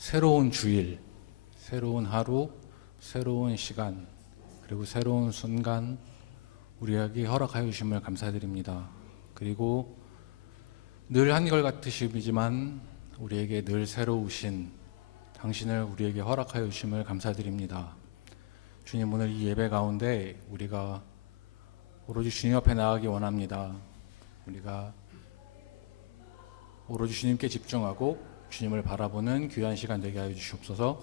새로운 주일, 새로운 하루, 새로운 시간, 그리고 새로운 순간 우리에게 허락하여 주심을 감사드립니다. 그리고 늘 한결같으시지만 우리에게 늘 새로우신 당신을 우리에게 허락하여 주심을 감사드립니다. 주님, 오늘 이 예배 가운데 우리가 오로지 주님 앞에 나가기 원합니다. 우리가 오로지 주님께 집중하고 주님을 바라보는 귀한 시간 되게 하여 주시옵소서.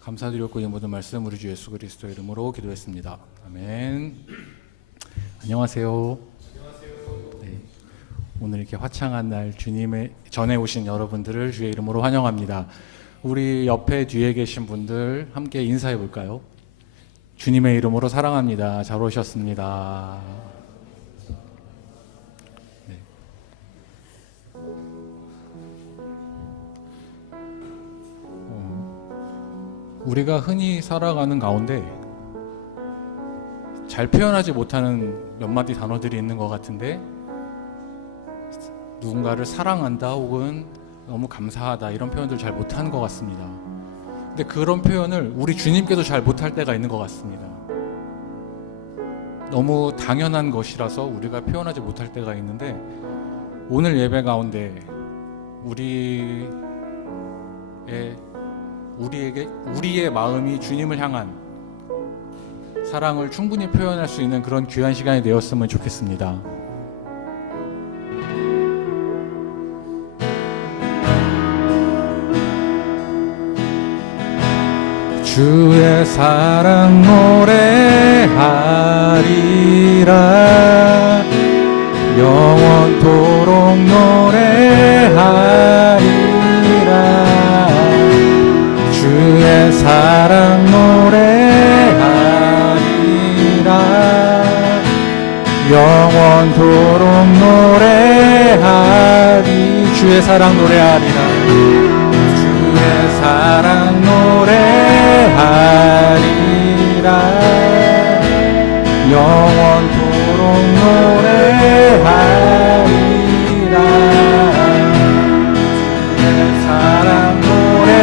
감사드렸고 이 모든 말씀 우리 주 예수 그리스도의 이름으로 기도했습니다. 아멘. 안녕하세요. 네, 오늘 이렇게 화창한 날 주님의 전에 오신 여러분들을 주의 이름으로 환영합니다. 우리 옆에 뒤에 계신 분들 함께 인사해 볼까요? 주님의 이름으로 사랑합니다. 잘 오셨습니다. 네. 우리가 흔히 살아가는 가운데 잘 표현하지 못하는 몇 마디 단어들이 있는 것 같은데, 누군가를 사랑한다 혹은 너무 감사하다 이런 표현들 잘 못하는 것 같습니다. 근데 그런 표현을 우리 주님께도 잘 못할 때가 있는 것 같습니다. 너무 당연한 것이라서 우리가 표현하지 못할 때가 있는데, 오늘 예배 가운데 우리의 마음이 주님을 향한 사랑을 충분히 표현할 수 있는 그런 귀한 시간이 되었으면 좋겠습니다. 주의 사랑 노래하리라, 영원토록 노래하리라. 주의 사랑 노래하리라, 영원토록 노래하리. 주의 사랑 노래하리라, 주의 사랑 노래하리라, 영원토록 노래하리라. 주의 사랑 노래하리라,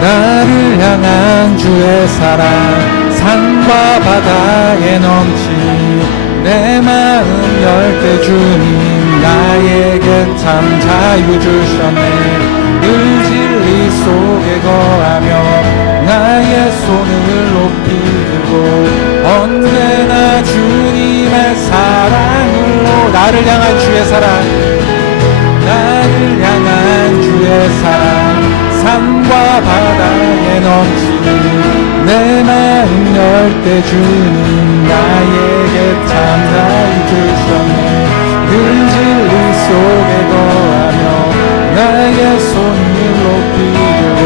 나를 향한 주의 사랑 산과 바다에 넘치, 내 마음 열 때 주님 나에게 참 자유 주셨네. 늘 진리 속에 거하며 나의 손을 높이 들고 언제나 주님의 사랑으로. 나를 향한 주의 사랑, 나를 향한 주의 사랑 산과 바다에 넘치는 내 마음 열 때 주님 나에게 참 자유 주셨네. 늘 진리 속에 거하며 나의 손을 높이 들고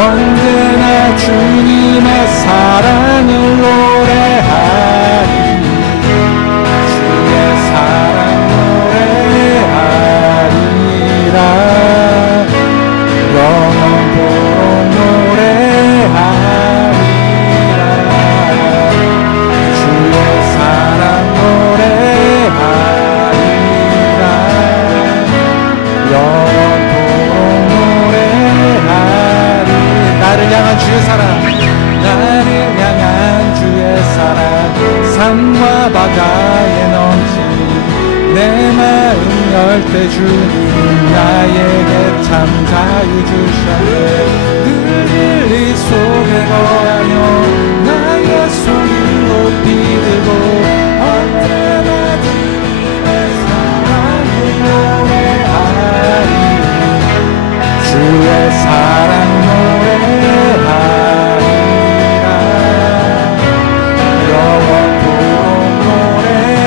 언제나 주님의 사랑을 노래하리. 주의 사랑 노래하리라, 영원토록 노래하리라. 주의 사랑 노래하리라, 영원토록 노래하리. 나를 향한 주의 사랑, 나를 향한 주의 사랑 산과 바다에 넘치니 내 마음 열 때 주님 나에게 참 자유 주셨네. 늘 진리 속에 거하며 나의 손을 높이 들고 언제나 주님의 사랑을 노래하리. 주의 사랑 노래하리라, 영원토록 노래하리라.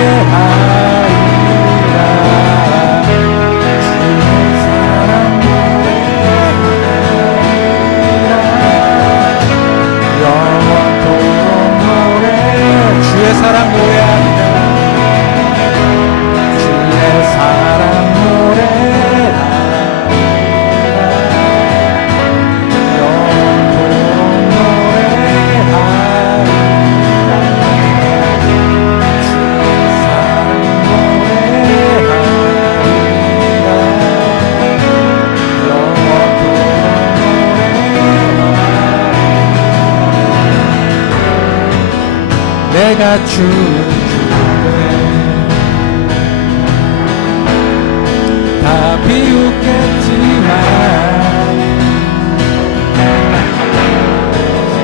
주의 사랑 노래하리라, 영원 내가 주는 주에 다 비웃겠지만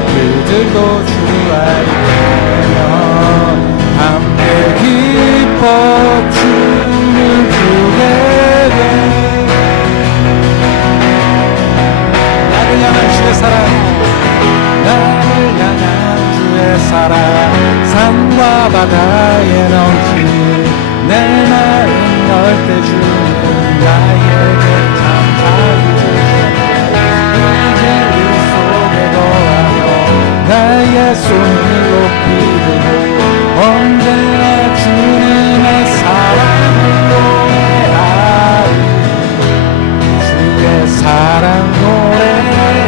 그들도 주 알면 함께 기뻐 주를 주게 돼. 나를 향한 주의 사랑, 나를 향한 주의 사랑, 산과 바다에 넘치 내 마음 열대 주는 나에게 참 자유주시네. 진리 속에 거하며 나의 손을 높이 들고 언제나 주님의 사랑을 노래하리. 주의 사랑 노래하리.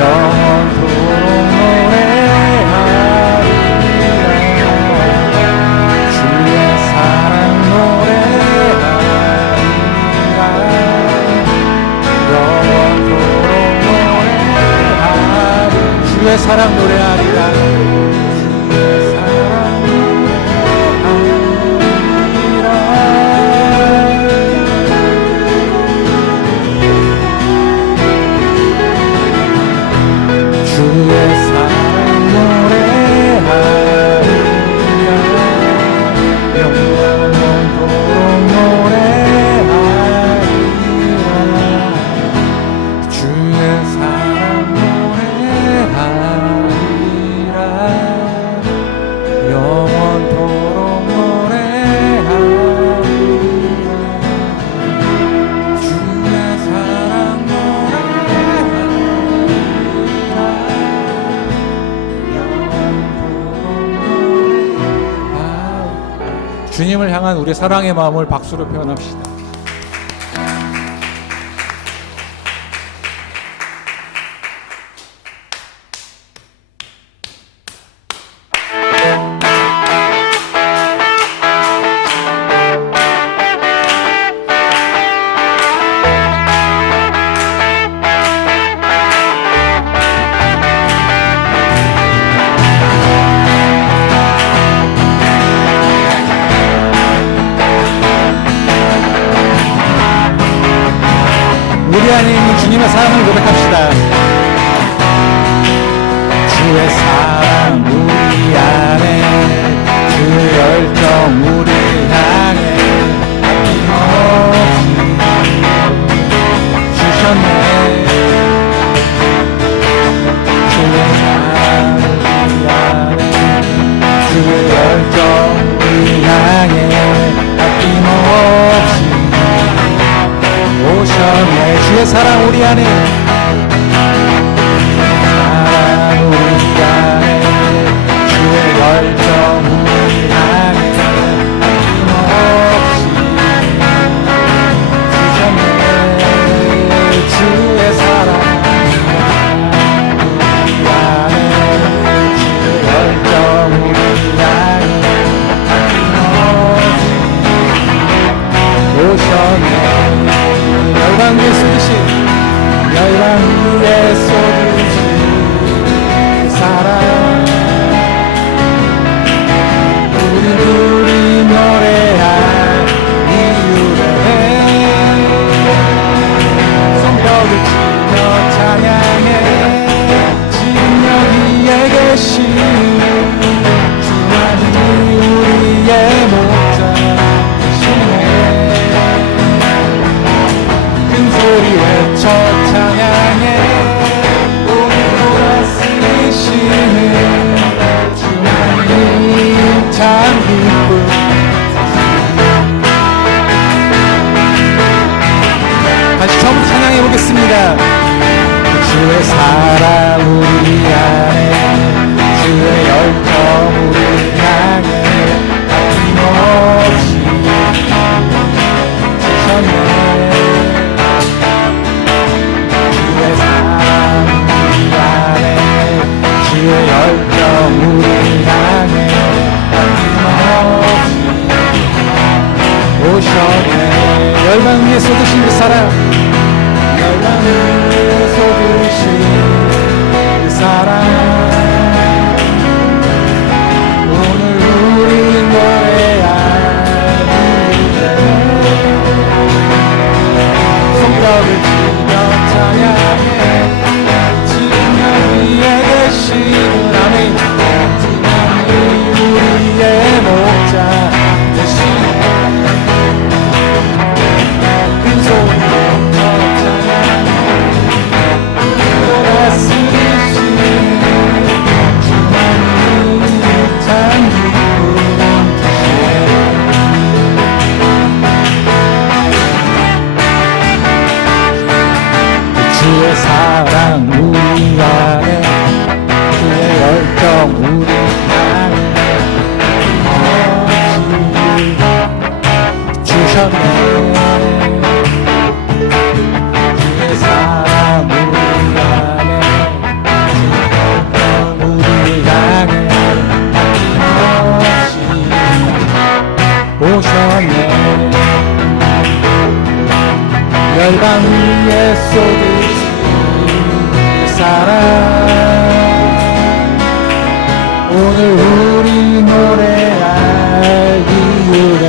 영원토록 노래하리라. 주의 사랑 노래하리라. 영원토록 노래하리. 주의 사랑 노래하리라. 주의 사랑 주의 사랑 노래하리라. 영원토록 노래하리라. 주의 사랑 노래하리라. 영원토록 노래하리라. 주의 사랑 주님을 향한 우리 사랑의 마음을 박수로 표현합시다. 우리 안에 있는 주님의 사랑을 고백합시다. 주의 사랑 우리 안에, 주의 열정 우리 향해 아낌없이 주셨네. 주의 사랑 우리 안에, 주의 열정 우리 향해 아낌없이 오셨네. 주의 사랑 우리 안에, 사랑 우리 안에, 주의 열정 우리 안에 아낌없이 주셨네. 주의 사랑 우리 안에, 주의 열정 우리 안에 아낌없이 오셨네. 열방 위에 쏟으신, 열방 위에 쏟으신 사랑, 우리 둘이 노래할 이유를 손뼉을 치며 찬양해. 지금 여기에 계신 주님이 우리의 목자시네. 소리 외쳐 찬양해. 우리가 쓰시는 주님 참 기쁨. 다시 처음부터 찬양해 보겠습니다. 주의 사랑 우리 안에, 주의 열정 우리 향해 아낌없이 주셨네. 주의 열정 우리 향해 아낌없이 오셨네. 열방 위에 쏟으신 그 사랑, 열방 위에 쏟으신 그 사랑, 우리 향해 주셨네. 주의 사랑 우리 안에 우리 향해 아낌없이 오셨네. 열방 위에 쏟으신 그 사랑 오늘 우리 노래할 이유래.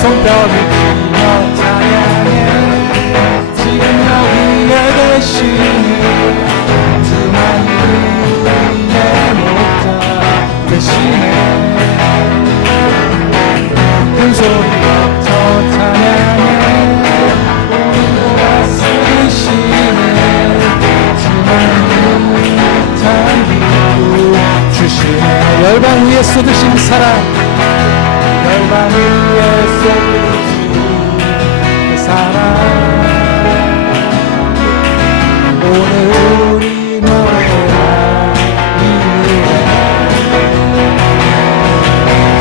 손뼉을 치며 찬양해 지금 여기에 계시는 주만이 내 목자 되시네. 큰 소리로 저 찬양해 오늘도 다스리시네. 주만이 참 기쁘 주시네. 열방 위에 쏟으신 사랑 열방 위에 쏟으신 그 사랑 오늘 우리 노래할 이유에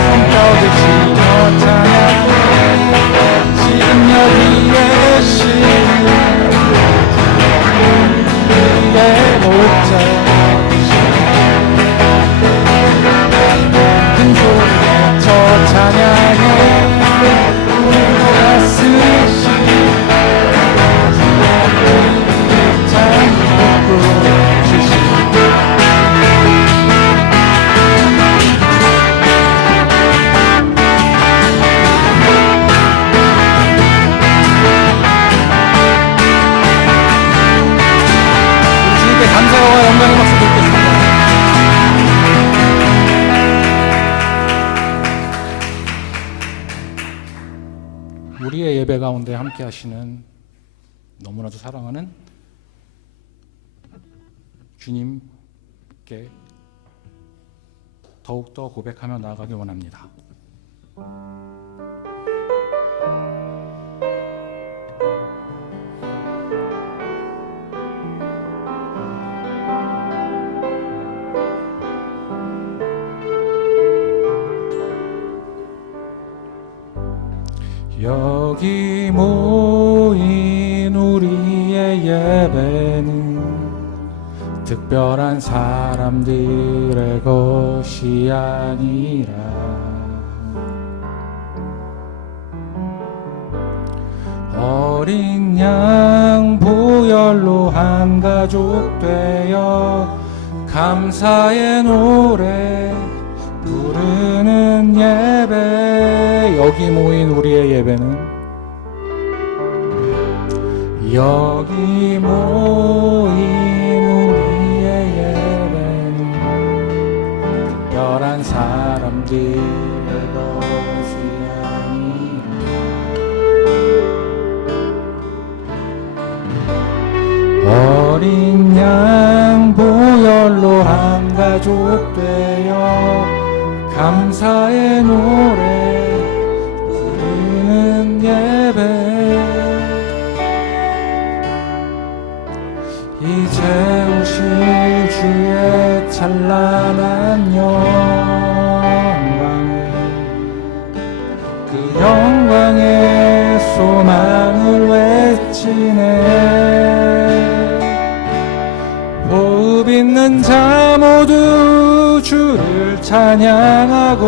손뼉을 치며 찬양해 지금 여기에 계시는 우리의 목자 큰 소리로 저 찬양해 오늘도 다스리시네. 참 기쁘 주시네. 주님께 감사와 영광의 박수 드리겠습니다. 우리의 예배 가운데 함께 하시는 너무나도 사랑하는 주님께 더욱더 고백하며 나아가기 원합니다. 여기 모인 우리의 예배는 특별한 사람들의 것이 아니라 어린 양 보혈로 한 가족 되어 감사의 노래 부르는 예배. 여기 모인 우리의 예배는 여기 모인 우리의 예배는 특별한 사람들의 것이 아니라 어린 양 보혈로 한 가족 되어 감사의 노래 부르는 예배. 이제 오실 주의 찬란한 영광을 그 영광의 소망을 외치네. 호흡 있는 자 모두 주를 찬양하고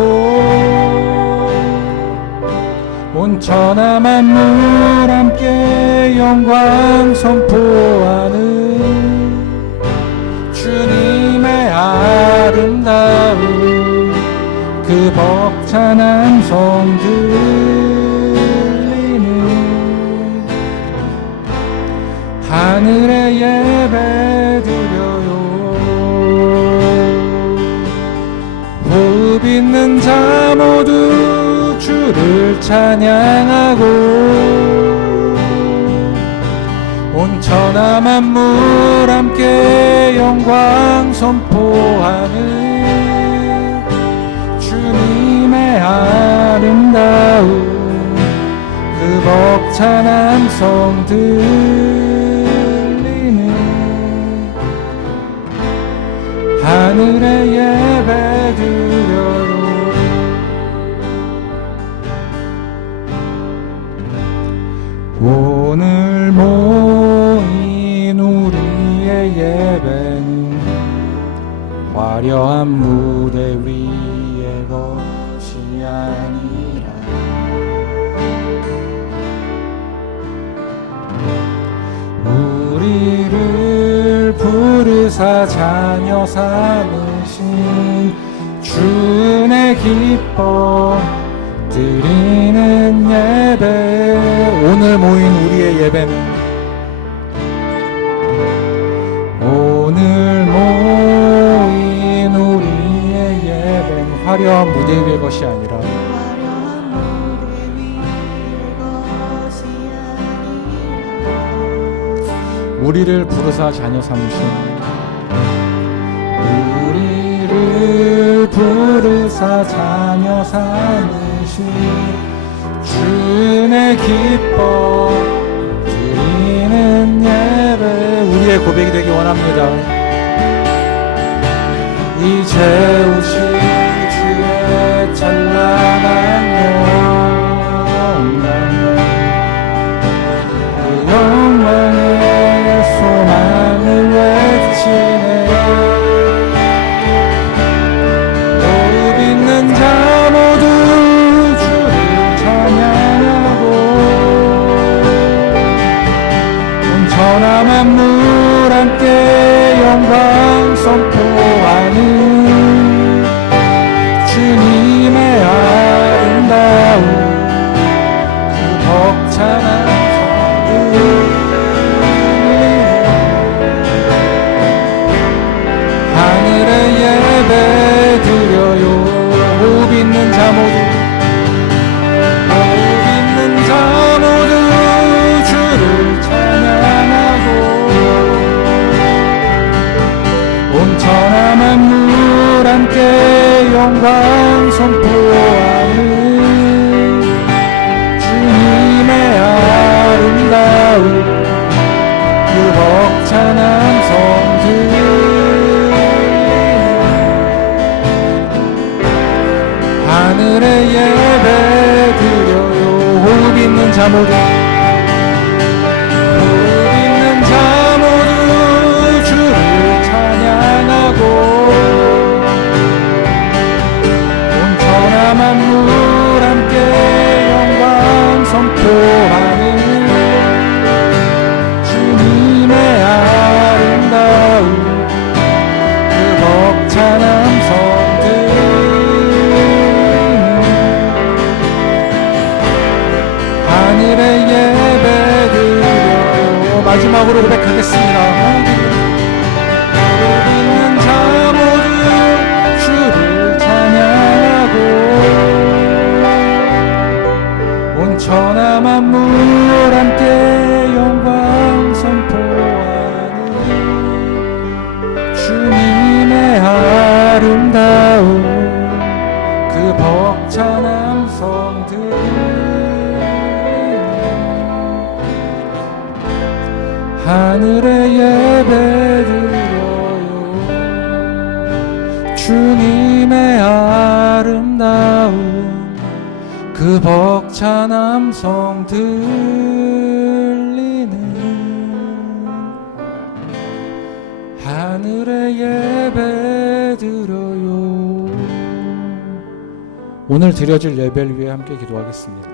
온 천하 만물 함께 영광 선포하는 주님의 아름다운 그 벅찬 함성 들리는 하늘의 예배 드려요. 호흡 있는 자 모두 주를 찬양하고 온 천하 만물 함께 영광 선포하는 주님의 아름다운 그 벅찬 함성 들리는 하늘에 예배 드려요. 오늘 모인 우리의 예배는 화려한 무대 위의 것이 아니라 우리를 부르사 자녀 삼으신 주의 기뻐 드리는 예배. 오늘 모인 우리의 예배는 오늘 모인 우리의 예배는 화려한 무대 위의 것이 아니라 우리를 부르사 자녀 삼으신 우리를 부르사 자녀 삼으신 주의 기뻐 드리는 예배. 우리의 고백이 되기 원합니다. 이제 오실 주의 찬란한 영광의 소망을 외치네. 무릎 있는 자 모두 주를 찬양하고 온천하 만물 함께 영광 선포하는 주님의 아름다운 그 벅찬한 하늘에 예배 드려요. 호흡 있는 자 모두 호흡 있는 자 모두 주를 찬양하고 온천하 만물 함께 영광 선포하는 주님의 아름다운 그 벅찬 함성들. 하늘에 예배 드려요. 호흡 있는 자 모두 호흡 있는 자 모두 주를 찬양하고 온천하 만물 함께 영광 선포하는 주님의 아름다운 그 벅찬 함성들. 하늘에 예배 드려요. 마지막으로 고백하겠습니다. 호흡 있는 자 모두 주를 찬양하고 온천하 만물 함께 영광 선포하는 주님의 아름다운 그 벅찬 함성들. 하늘에 예배 드려요. 주님의 아름다운 그 벅찬 함성 들리는 하늘에 예배 드려요. 오늘 드려질 예배를 위해 함께 기도하겠습니다.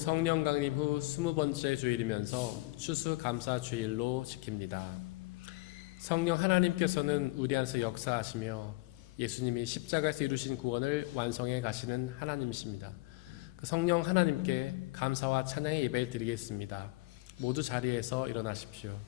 성령 강림 후 20번째 주일이면서 추수감사주일로 지킵니다. 성령 하나님께서는 우리 안에서 역사하시며 예수님이 십자가에서 이루신 구원을 완성해 가시는 하나님이십니다. 그 성령 하나님께 감사와 찬양의 예배를 드리겠습니다. 모두 자리에서 일어나십시오.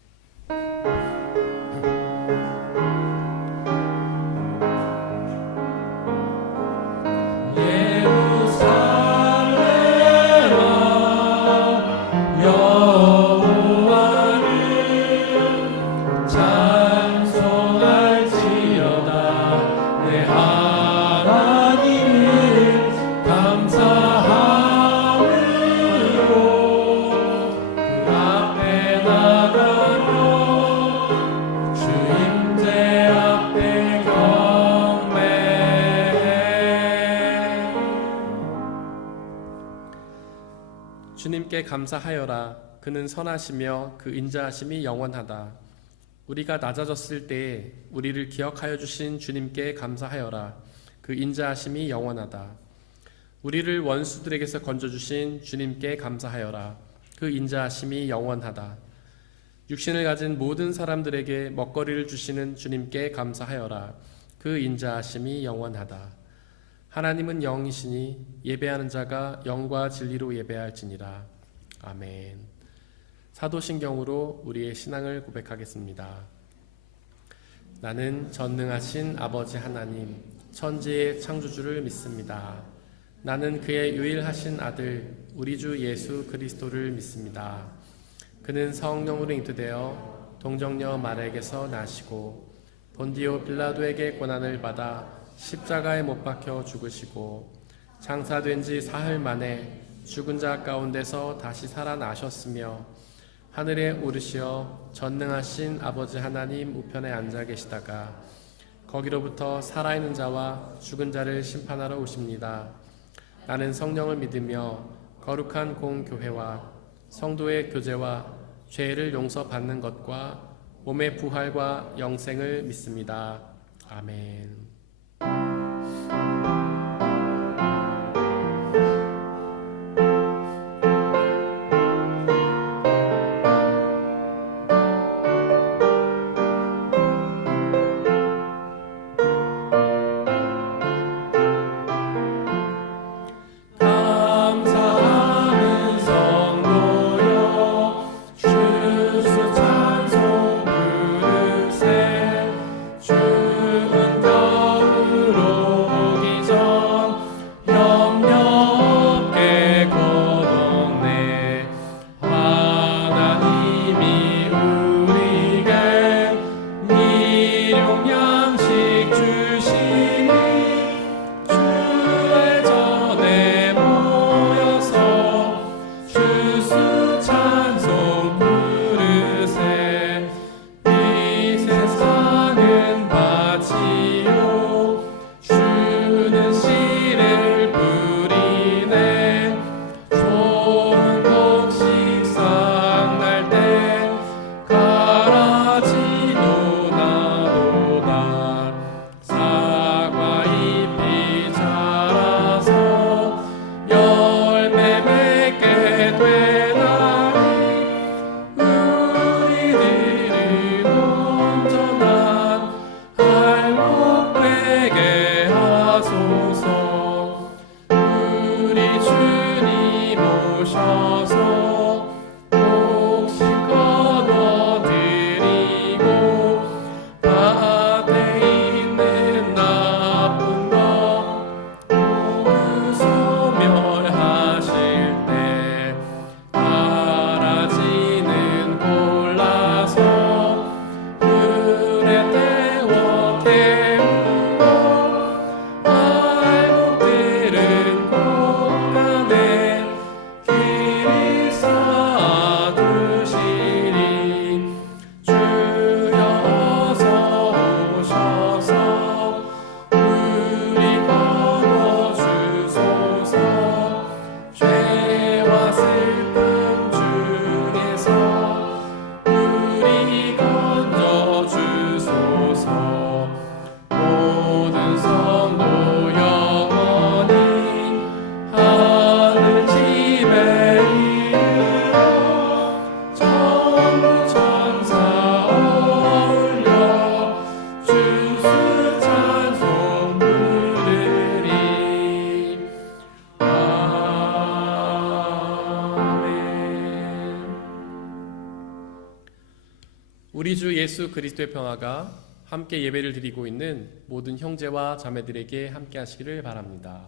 주님께 감사하여라. 그는 선하시며 그 인자하심이 영원하다. 우리가 낮아졌을 때에 우리를 기억하여 주신 주님께 감사하여라. 그 인자하심이 영원하다. 우리를 원수들에게서 건져주신 주님께 감사하여라. 그 인자하심이 영원하다. 육신을 가진 모든 사람들에게 먹거리를 주시는 주님께 감사하여라. 그 인자하심이 영원하다. 하나님은 영이시니 예배하는 자가 영과 진리로 예배할지니라. 아멘. 사도신경으로 우리의 신앙을 고백하겠습니다. 나는 전능하신 아버지 하나님, 천지의 창조주를 믿습니다. 나는 그의 유일하신 아들, 우리 주 예수 그리스도를 믿습니다. 그는 성령으로 잉태되어 동정녀 마리아에게서 나시고 본디오 빌라도에게 고난을 받아 십자가에 못 박혀 죽으시고 장사된 지 사흘 만에 죽은 자 가운데서 다시 살아나셨으며 하늘에 오르시어 전능하신 아버지 하나님 우편에 앉아 계시다가 거기로부터 살아있는 자와 죽은 자를 심판하러 오십니다. 나는 성령을 믿으며 거룩한 공교회와 성도의 교제와 죄를 용서받는 것과 몸의 부활과 영생을 믿습니다. 아멘. 주은 우리 주 예수 그리스도의 평화가 함께 예배를 드리고 있는 모든 형제와 자매들에게 함께 하시기를 바랍니다.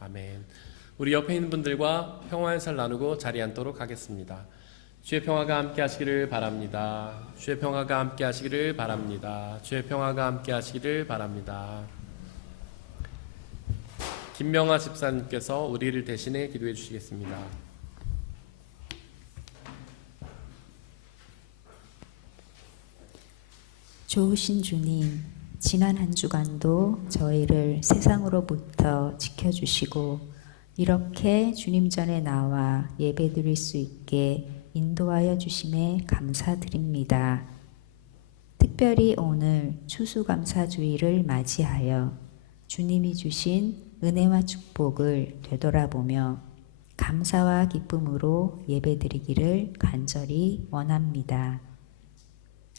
아멘. 우리 옆에 있는 분들과 평화 인사를 나누고 자리에 앉도록 하겠습니다. 주의 평화가 함께 하시기를 바랍니다. 주의 평화가 함께 하시기를 바랍니다. 주의 평화가 함께 하시기를 바랍니다. 김명아 집사님께서 우리를 대신해 기도해 주시겠습니다. 좋으신 주님, 지난 한 주간도 저희를 세상으로부터 지켜주시고 이렇게 주님 전에 나와 예배드릴 수 있게 인도하여 주심에 감사드립니다. 특별히 오늘 추수감사주의를 맞이하여 주님이 주신 은혜와 축복을 되돌아보며 감사와 기쁨으로 예배드리기를 간절히 원합니다.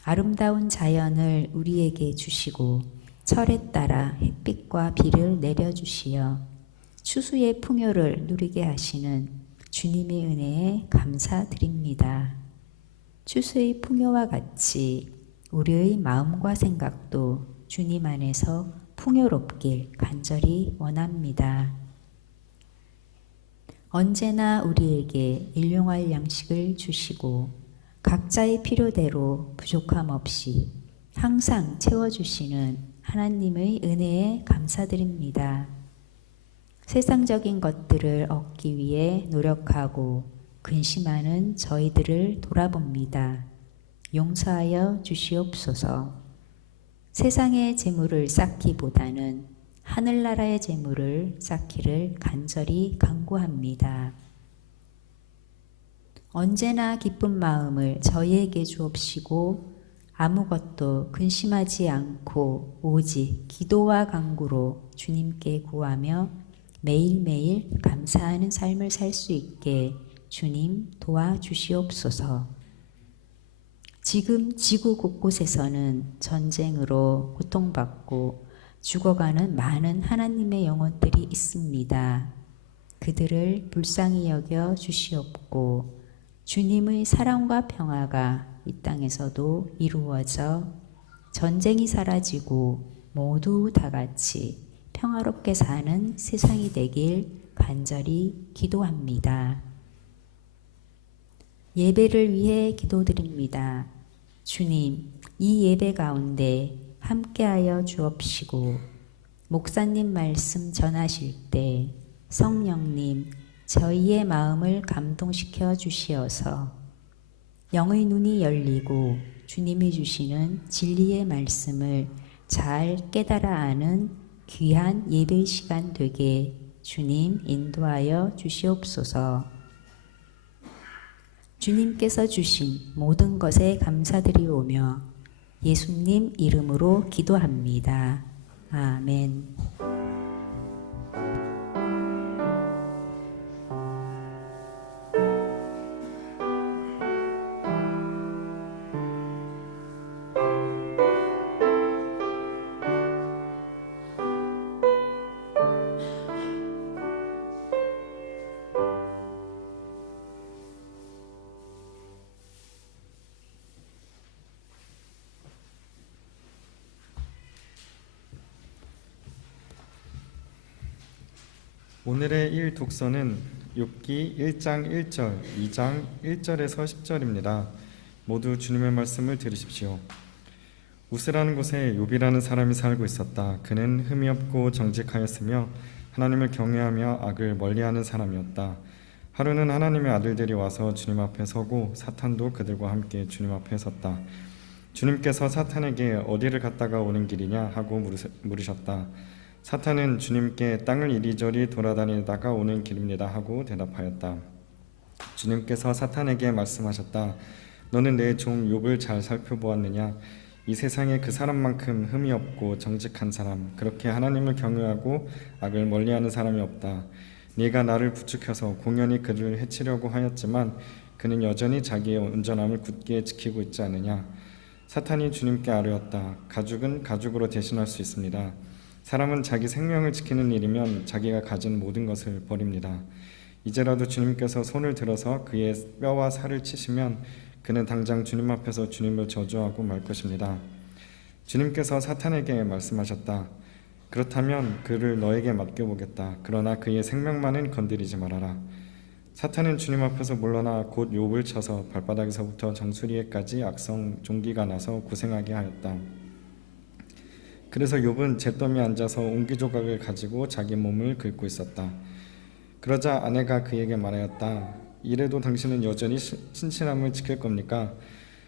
아름다운 자연을 우리에게 주시고 철에 따라 햇빛과 비를 내려주시어 추수의 풍요를 누리게 하시는 주님의 은혜에 감사드립니다. 추수의 풍요와 같이 우리의 마음과 생각도 주님 안에서 풍요롭길 간절히 원합니다. 언제나 우리에게 일용할 양식을 주시고 각자의 필요대로 부족함 없이 항상 채워주시는 하나님의 은혜에 감사드립니다. 세상적인 것들을 얻기 위해 노력하고 근심하는 저희들을 돌아봅니다. 용서하여 주시옵소서. 세상의 재물을 쌓기보다는 하늘나라의 재물을 쌓기를 간절히 간구합니다. 언제나 기쁜 마음을 저희에게 주옵시고 아무것도 근심하지 않고 오직 기도와 간구로 주님께 구하며 매일매일 감사하는 삶을 살 수 있게 주님 도와주시옵소서. 지금 지구 곳곳에서는 전쟁으로 고통받고 죽어가는 많은 하나님의 영혼들이 있습니다. 그들을 불쌍히 여겨 주시옵고 주님의 사랑과 평화가 이 땅에서도 이루어져 전쟁이 사라지고 모두 다 같이 평화롭게 사는 세상이 되길 간절히 기도합니다. 예배를 위해 기도드립니다. 주님, 이 예배 가운데 함께하여 주옵시고 목사님 말씀 전하실 때 성령님 저희의 마음을 감동시켜 주시어서 영의 눈이 열리고 주님이 주시는 진리의 말씀을 잘 깨달아 아는 귀한 예배 시간 되게 주님 인도하여 주시옵소서. 주님께서 주신 모든 것에 감사드리오며 예수님 이름으로 기도합니다. 아멘. 오늘의 일독서는 욥기 1장 1절, 2장 1절에서 10절입니다. 모두 주님의 말씀을 들으십시오. 우스라는 곳에 욥이라는 사람이 살고 있었다. 그는 흠이 없고 정직하였으며 하나님을 경외하며 악을 멀리하는 사람이었다. 하루는 하나님의 아들들이 와서 주님 앞에 서고 사탄도 그들과 함께 주님 앞에 섰다. 주님께서 사탄에게 어디를 갔다가 오는 길이냐 하고 물으셨다. 사탄은 주님께 땅을 이리저리 돌아다니다가 오는 길입니다 하고 대답하였다. 주님께서 사탄에게 말씀하셨다. 너는 내 종 욥을 잘 살펴보았느냐? 이 세상에 그 사람만큼 흠이 없고 정직한 사람, 그렇게 하나님을 경외하고 악을 멀리하는 사람이 없다. 네가 나를 부추겨서 공연히 그를 해치려고 하였지만 그는 여전히 자기의 온전함을 굳게 지키고 있지 않느냐? 사탄이 주님께 아뢰었다. 가죽은 가죽으로 대신할 수 있습니다. 사람은 자기 생명을 지키는 일이면 자기가 가진 모든 것을 버립니다. 이제라도 주님께서 손을 들어서 그의 뼈와 살을 치시면 그는 당장 주님 앞에서 주님을 저주하고 말 것입니다. 주님께서 사탄에게 말씀하셨다. 그렇다면 그를 너에게 맡겨보겠다. 그러나 그의 생명만은 건드리지 말아라. 사탄은 주님 앞에서 물러나 곧 욥을 쳐서 발바닥에서부터 정수리에까지 악성 종기가 나서 고생하게 하였다. 그래서 욥은 잿더미에 앉아서 옹기조각을 가지고 자기 몸을 긁고 있었다. 그러자 아내가 그에게 말하였다. 이래도 당신은 여전히 신실함을 지킬 겁니까?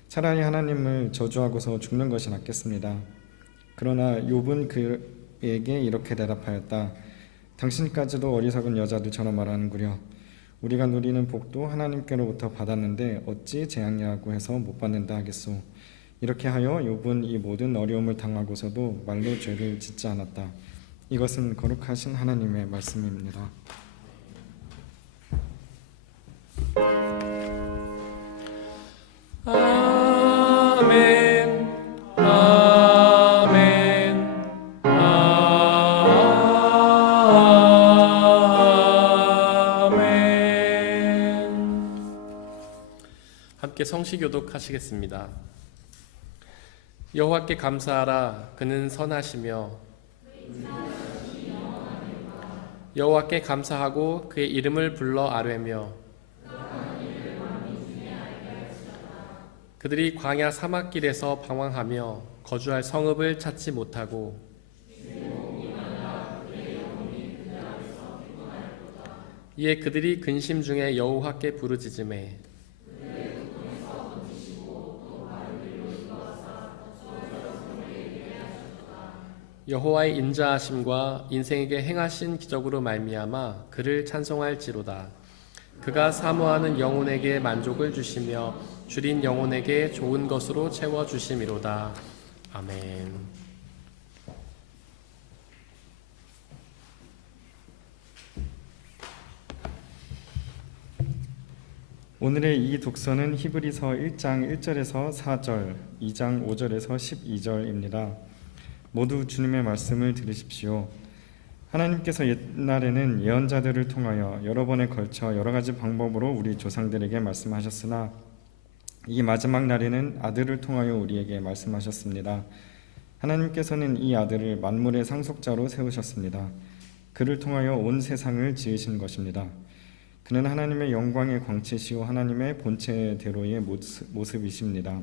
차라리 하나님을 저주하고서 죽는 것이 낫겠습니다. 그러나 욥은 그에게 이렇게 대답하였다. 당신까지도 어리석은 여자들처럼 말하는구려. 우리가 누리는 복도 하나님께로부터 받았는데 어찌 재앙이라고 해서 못 받는다 하겠소. 이렇게 하여 욥은 이 모든 어려움을 당하고서도 말로 죄를 짓지 않았다. 이것은 거룩하신 하나님의 말씀입니다. 아멘. 아멘. 아멘. 함께 성시교독 하시겠습니다. 여호와께 감사하라. 그는 선하시며 여호와께 감사하고 그의 이름을 불러 아뢰며 그들이 광야 사막길에서 방황하며 거주할 성읍을 찾지 못하고 이에 그들이 근심 중에 여호와께 부르짖으매 여호와의 인자하심과 인생에게 행하신 기적으로 말미암아 그를 찬송할지로다. 그가 사모하는 영혼에게 만족을 주시며 줄인 영혼에게 좋은 것으로 채워 주심이로다. 아멘. 오늘의 이 독서는 히브리서 1장 1절에서 4절, 2장 5절에서 12절입니다. 모두 주님의 말씀을 들으십시오. 하나님께서 옛날에는 예언자들을 통하여 여러 번에 걸쳐 여러 가지 방법으로 우리 조상들에게 말씀하셨으나 이 마지막 날에는 아들을 통하여 우리에게 말씀하셨습니다. 하나님께서는 이 아들을 만물의 상속자로 세우셨습니다. 그를 통하여 온 세상을 지으신 것입니다. 그는 하나님의 영광의 광채시오 하나님의 본체대로의 모습이십니다.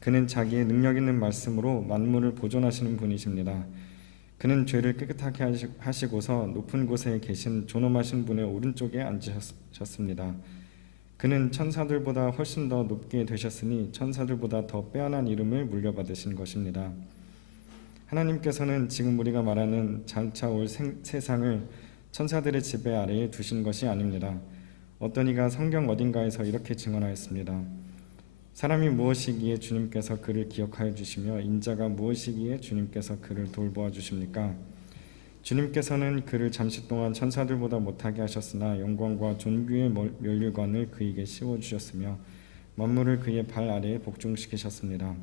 그는 자기의 능력 있는 말씀으로 만물을 보존하시는 분이십니다. 그는 죄를 깨끗하게 하시고서 높은 곳에 계신 존엄하신 분의 오른쪽에 앉으셨습니다. 그는 천사들보다 훨씬 더 높게 되셨으니 천사들보다 더 빼어난 이름을 물려받으신 것입니다. 하나님께서는 지금 우리가 말하는 장차 올 세상을 천사들의 지배 아래에 두신 것이 아닙니다. 어떤 이가 성경 어딘가에서 이렇게 증언하였습니다. 사람이 무엇이기에 주님께서 그를 기억하여 주시며 인자가 무엇이기에 주님께서 그를 돌보아 주십니까? 주님께서는 그를 잠시 동안 천사들보다 못하게 하셨으나 영광과 존귀의 면류관을 그에게 씌워주셨으며 만물을 그의 발 아래에 복종시키셨습니다.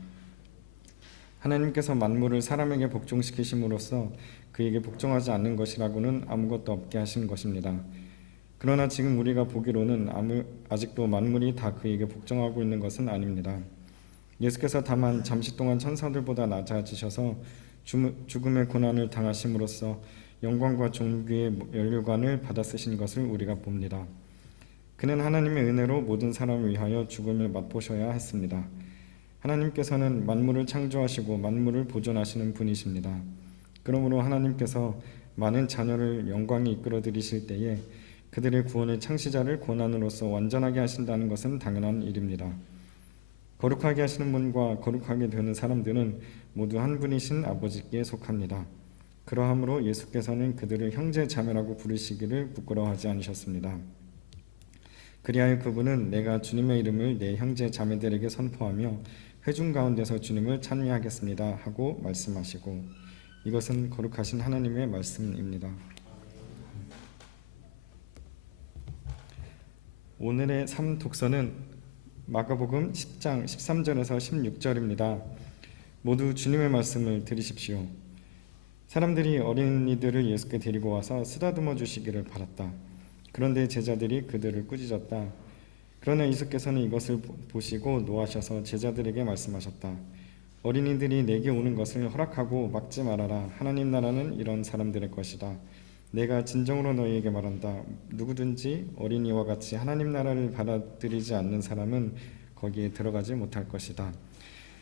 하나님께서 만물을 사람에게 복종시키심으로써 그에게 복종하지 않는 것이라고는 아무것도 없게 하신 것입니다. 그러나 지금 우리가 보기로는 아직도 만물이 다 그에게 복종하고 있는 것은 아닙니다. 예수께서 다만 잠시 동안 천사들보다 낮아지셔서 죽음의 고난을 당하심으로써 영광과 존귀의 면류관을 받아 쓰신 것을 우리가 봅니다. 그는 하나님의 은혜로 모든 사람을 위하여 죽음을 맛보셔야 했습니다. 하나님께서는 만물을 창조하시고 만물을 보존하시는 분이십니다. 그러므로 하나님께서 많은 자녀를 영광에 이끌어 들이실 때에 그들의 구원의 창시자를 고난으로서 완전하게 하신다는 것은 당연한 일입니다. 거룩하게 하시는 분과 거룩하게 되는 사람들은 모두 한 분이신 아버지께 속합니다. 그러함으로 예수께서는 그들을 형제 자매라고 부르시기를 부끄러워하지 않으셨습니다. 그리하여 그분은 내가 주님의 이름을 내 형제 자매들에게 선포하며 회중 가운데서 주님을 찬미하겠습니다 하고 말씀하시고 이것은 거룩하신 하나님의 말씀입니다. 오늘의 3독서는 마가복음 10장 13절에서 16절입니다. 모두 주님의 말씀을 들으십시오. 사람들이 어린이들을 예수께 데리고 와서 쓰다듬어 주시기를 바랐다. 그런데 제자들이 그들을 꾸짖었다. 그러나 예수께서는 이것을 보시고 노하셔서 제자들에게 말씀하셨다. 어린이들이 내게 오는 것을 허락하고 막지 말아라. 하나님 나라는 이런 사람들의 것이다. 내가 진정으로 너희에게 말한다. 누구든지 어린이와 같이 하나님 나라를 받아들이지 않는 사람은 거기에 들어가지 못할 것이다.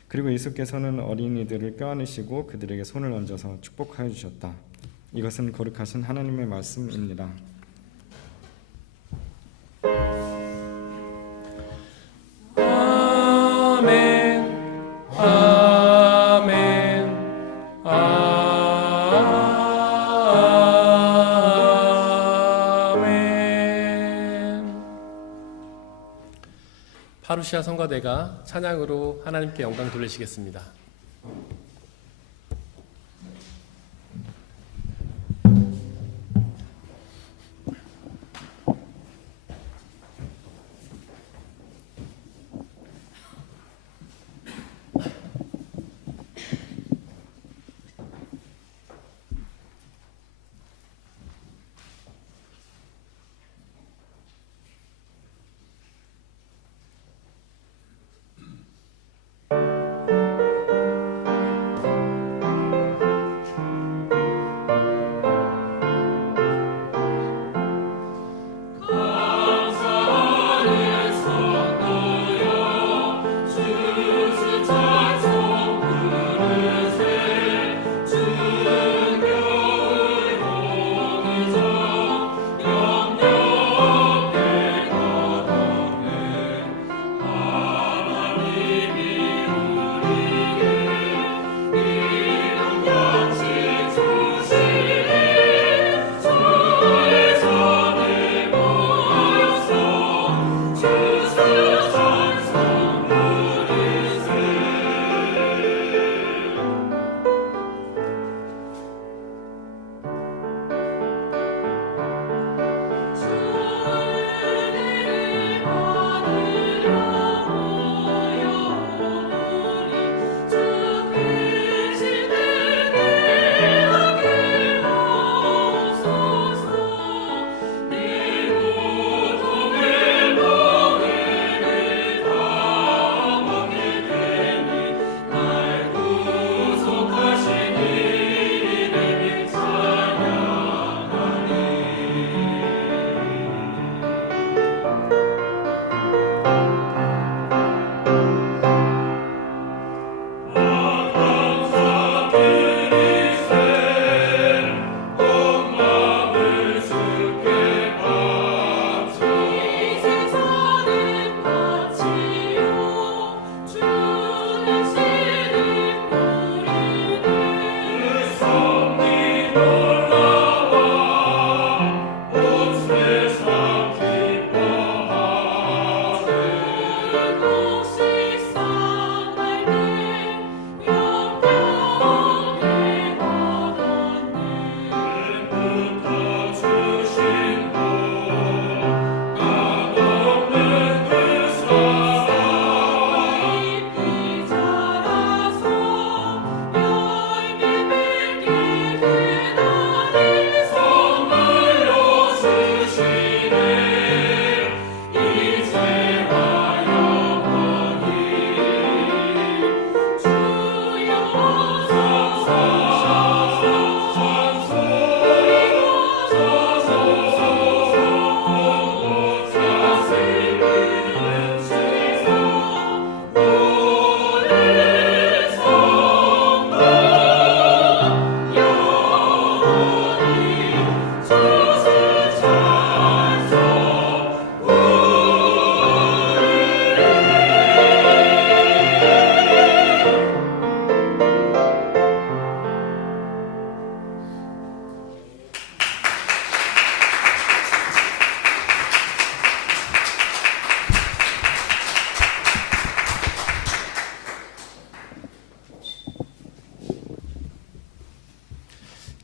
그리고 예수께서는 어린이들을 껴안으시고 그들에게 손을 얹어서 축복하여 주셨다. 이것은 거룩하신 하나님의 말씀입니다. 아멘. 아멘. 아멘. 파루시아 성가대가 찬양으로 하나님께 영광 돌리시겠습니다.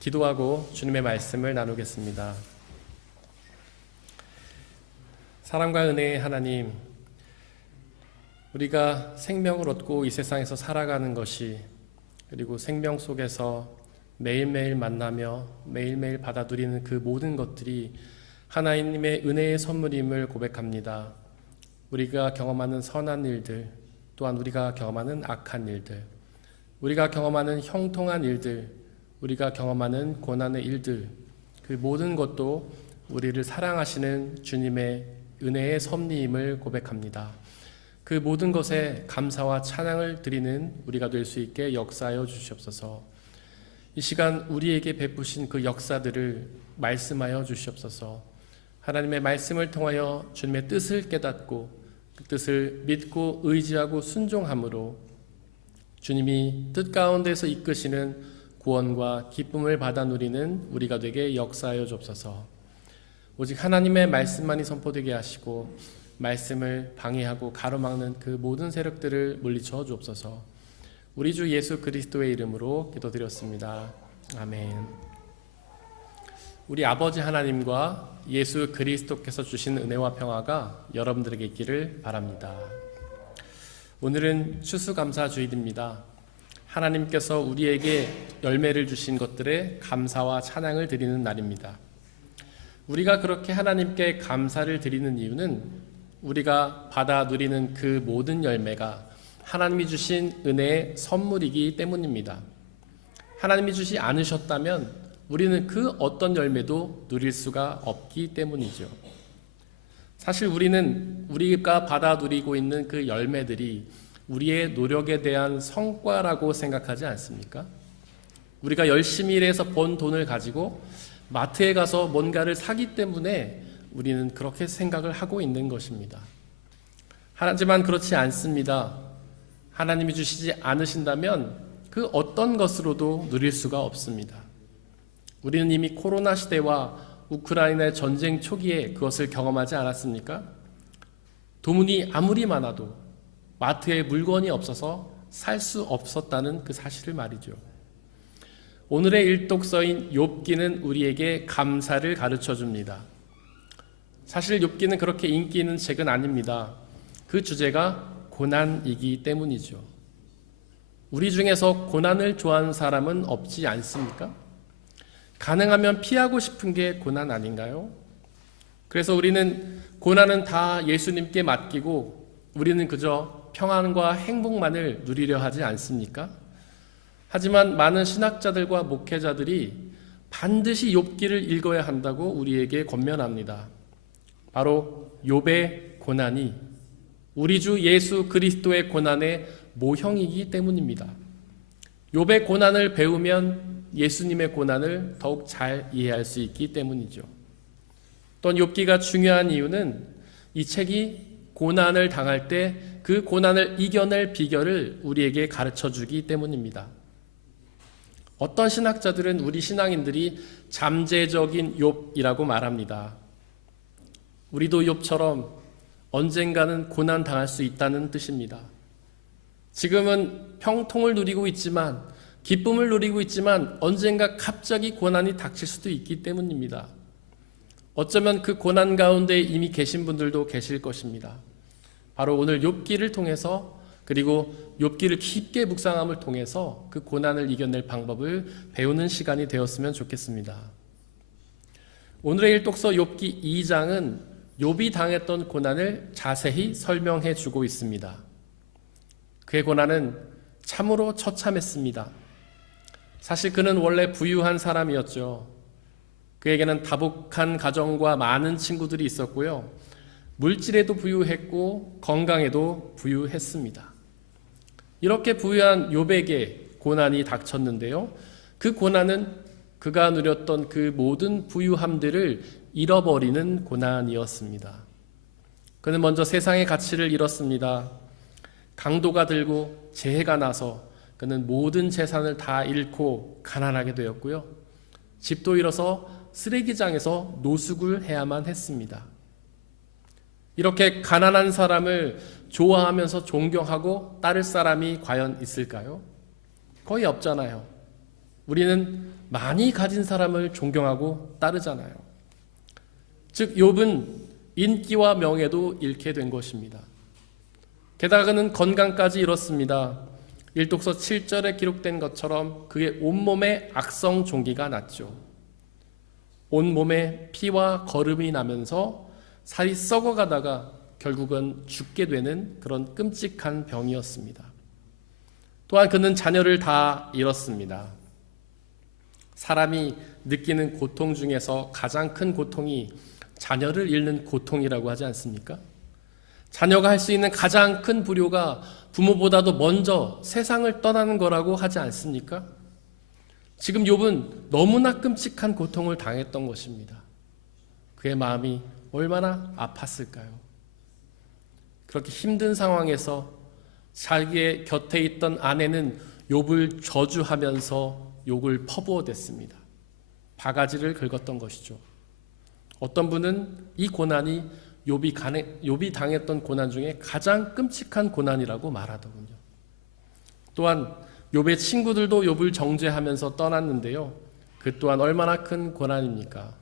기도하고 주님의 말씀을 나누겠습니다. 사랑과 은혜의 하나님, 우리가 생명을 얻고 이 세상에서 살아가는 것이, 그리고 생명 속에서 매일매일 만나며 매일매일 받아들이는 그 모든 것들이 하나님의 은혜의 선물임을 고백합니다. 우리가 경험하는 선한 일들, 또한 우리가 경험하는 악한 일들, 우리가 경험하는 형통한 일들, 우리가 경험하는 고난의 일들, 그 모든 것도 우리를 사랑하시는 주님의 은혜의 섭리임을 고백합니다. 그 모든 것에 감사와 찬양을 드리는 우리가 될 수 있게 역사하여 주시옵소서. 이 시간 우리에게 베푸신 그 역사들을 말씀하여 주시옵소서. 하나님의 말씀을 통하여 주님의 뜻을 깨닫고 그 뜻을 믿고 의지하고 순종함으로 주님이 뜻 가운데서 이끄시는 구원과 기쁨을 받아 누리는 우리가 되게 역사하여 주옵소서. 오직 하나님의 말씀만이 선포되게 하시고 말씀을 방해하고 가로막는 그 모든 세력들을 물리쳐 주옵소서. 우리 주 예수 그리스도의 이름으로 기도드렸습니다. 아멘. 우리 아버지 하나님과 예수 그리스도께서 주신 은혜와 평화가 여러분들에게 있기를 바랍니다. 오늘은 추수감사주일입니다. 하나님께서 우리에게 열매를 주신 것들에 감사와 찬양을 드리는 날입니다. 우리가 그렇게 하나님께 감사를 드리는 이유는 우리가 받아 누리는 그 모든 열매가 하나님이 주신 은혜의 선물이기 때문입니다. 하나님이 주시 않으셨다면 우리는 그 어떤 열매도 누릴 수가 없기 때문이죠. 사실 우리가 받아 누리고 있는 그 열매들이 우리의 노력에 대한 성과라고 생각하지 않습니까? 우리가 열심히 일해서 번 돈을 가지고 마트에 가서 뭔가를 사기 때문에 우리는 그렇게 생각을 하고 있는 것입니다. 하지만 그렇지 않습니다. 하나님이 주시지 않으신다면 그 어떤 것으로도 누릴 수가 없습니다. 우리는 이미 코로나 시대와 우크라이나의 전쟁 초기에 그것을 경험하지 않았습니까? 돈이 아무리 많아도 마트에 물건이 없어서 살 수 없었다는 그 사실을 말이죠. 오늘의 일독서인 욥기는 우리에게 감사를 가르쳐 줍니다. 사실 욥기는 그렇게 인기 있는 책은 아닙니다. 그 주제가 고난이기 때문이죠. 우리 중에서 고난을 좋아하는 사람은 없지 않습니까? 가능하면 피하고 싶은 게 고난 아닌가요? 그래서 우리는 고난은 다 예수님께 맡기고 우리는 그저 평안과 행복만을 누리려 하지 않습니까? 하지만 많은 신학자들과 목회자들이 반드시 욥기를 읽어야 한다고 우리에게 권면합니다. 바로 욥의 고난이 우리 주 예수 그리스도의 고난의 모형이기 때문입니다. 욥의 고난을 배우면 예수님의 고난을 더욱 잘 이해할 수 있기 때문이죠. 또 욥기가 중요한 이유는 이 책이 고난을 당할 때 그 고난을 이겨낼 비결을 우리에게 가르쳐 주기 때문입니다. 어떤 신학자들은 우리 신앙인들이 잠재적인 욥이라고 말합니다. 우리도 욥처럼 언젠가는 고난 당할 수 있다는 뜻입니다. 지금은 평통을 누리고 있지만 기쁨을 누리고 있지만 언젠가 갑자기 고난이 닥칠 수도 있기 때문입니다. 어쩌면 그 고난 가운데 이미 계신 분들도 계실 것입니다. 바로 오늘 욥기를 통해서 그리고 욥기를 깊게 묵상함을 통해서 그 고난을 이겨낼 방법을 배우는 시간이 되었으면 좋겠습니다. 오늘의 일독서 욥기 2장은 욥이 당했던 고난을 자세히 설명해 주고 있습니다. 그의 고난은 참으로 처참했습니다. 사실 그는 원래 부유한 사람이었죠. 그에게는 다복한 가정과 많은 친구들이 있었고요. 물질에도 부유했고 건강에도 부유했습니다. 이렇게 부유한 욥에게 고난이 닥쳤는데요. 그 고난은 그가 누렸던 그 모든 부유함들을 잃어버리는 고난이었습니다. 그는 먼저 세상의 가치를 잃었습니다. 강도가 들고 재해가 나서 그는 모든 재산을 다 잃고 가난하게 되었고요. 집도 잃어서 쓰레기장에서 노숙을 해야만 했습니다. 이렇게 가난한 사람을 좋아하면서 존경하고 따를 사람이 과연 있을까요? 거의 없잖아요. 우리는 많이 가진 사람을 존경하고 따르잖아요. 즉 욥은 인기와 명예도 잃게 된 것입니다. 게다가 그는 건강까지 잃었습니다. 일독서 7절에 기록된 것처럼 그의 온몸에 악성 종기가 났죠. 온몸에 피와 거름이 나면서 살이 썩어가다가 결국은 죽게 되는 그런 끔찍한 병이었습니다. 또한 그는 자녀를 다 잃었습니다. 사람이 느끼는 고통 중에서 가장 큰 고통이 자녀를 잃는 고통이라고 하지 않습니까? 자녀가 할 수 있는 가장 큰 불효가 부모보다도 먼저 세상을 떠나는 거라고 하지 않습니까? 지금 욥은 너무나 끔찍한 고통을 당했던 것입니다. 그의 마음이 얼마나 아팠을까요? 그렇게 힘든 상황에서 자기의 곁에 있던 아내는 욥을 저주하면서 욕을 퍼부어댔습니다. 바가지를 긁었던 것이죠. 어떤 분은 이 고난이 욥이 당했던 고난 중에 가장 끔찍한 고난이라고 말하더군요. 또한 욥의 친구들도 욥을 정죄하면서 떠났는데요. 그 또한 얼마나 큰 고난입니까?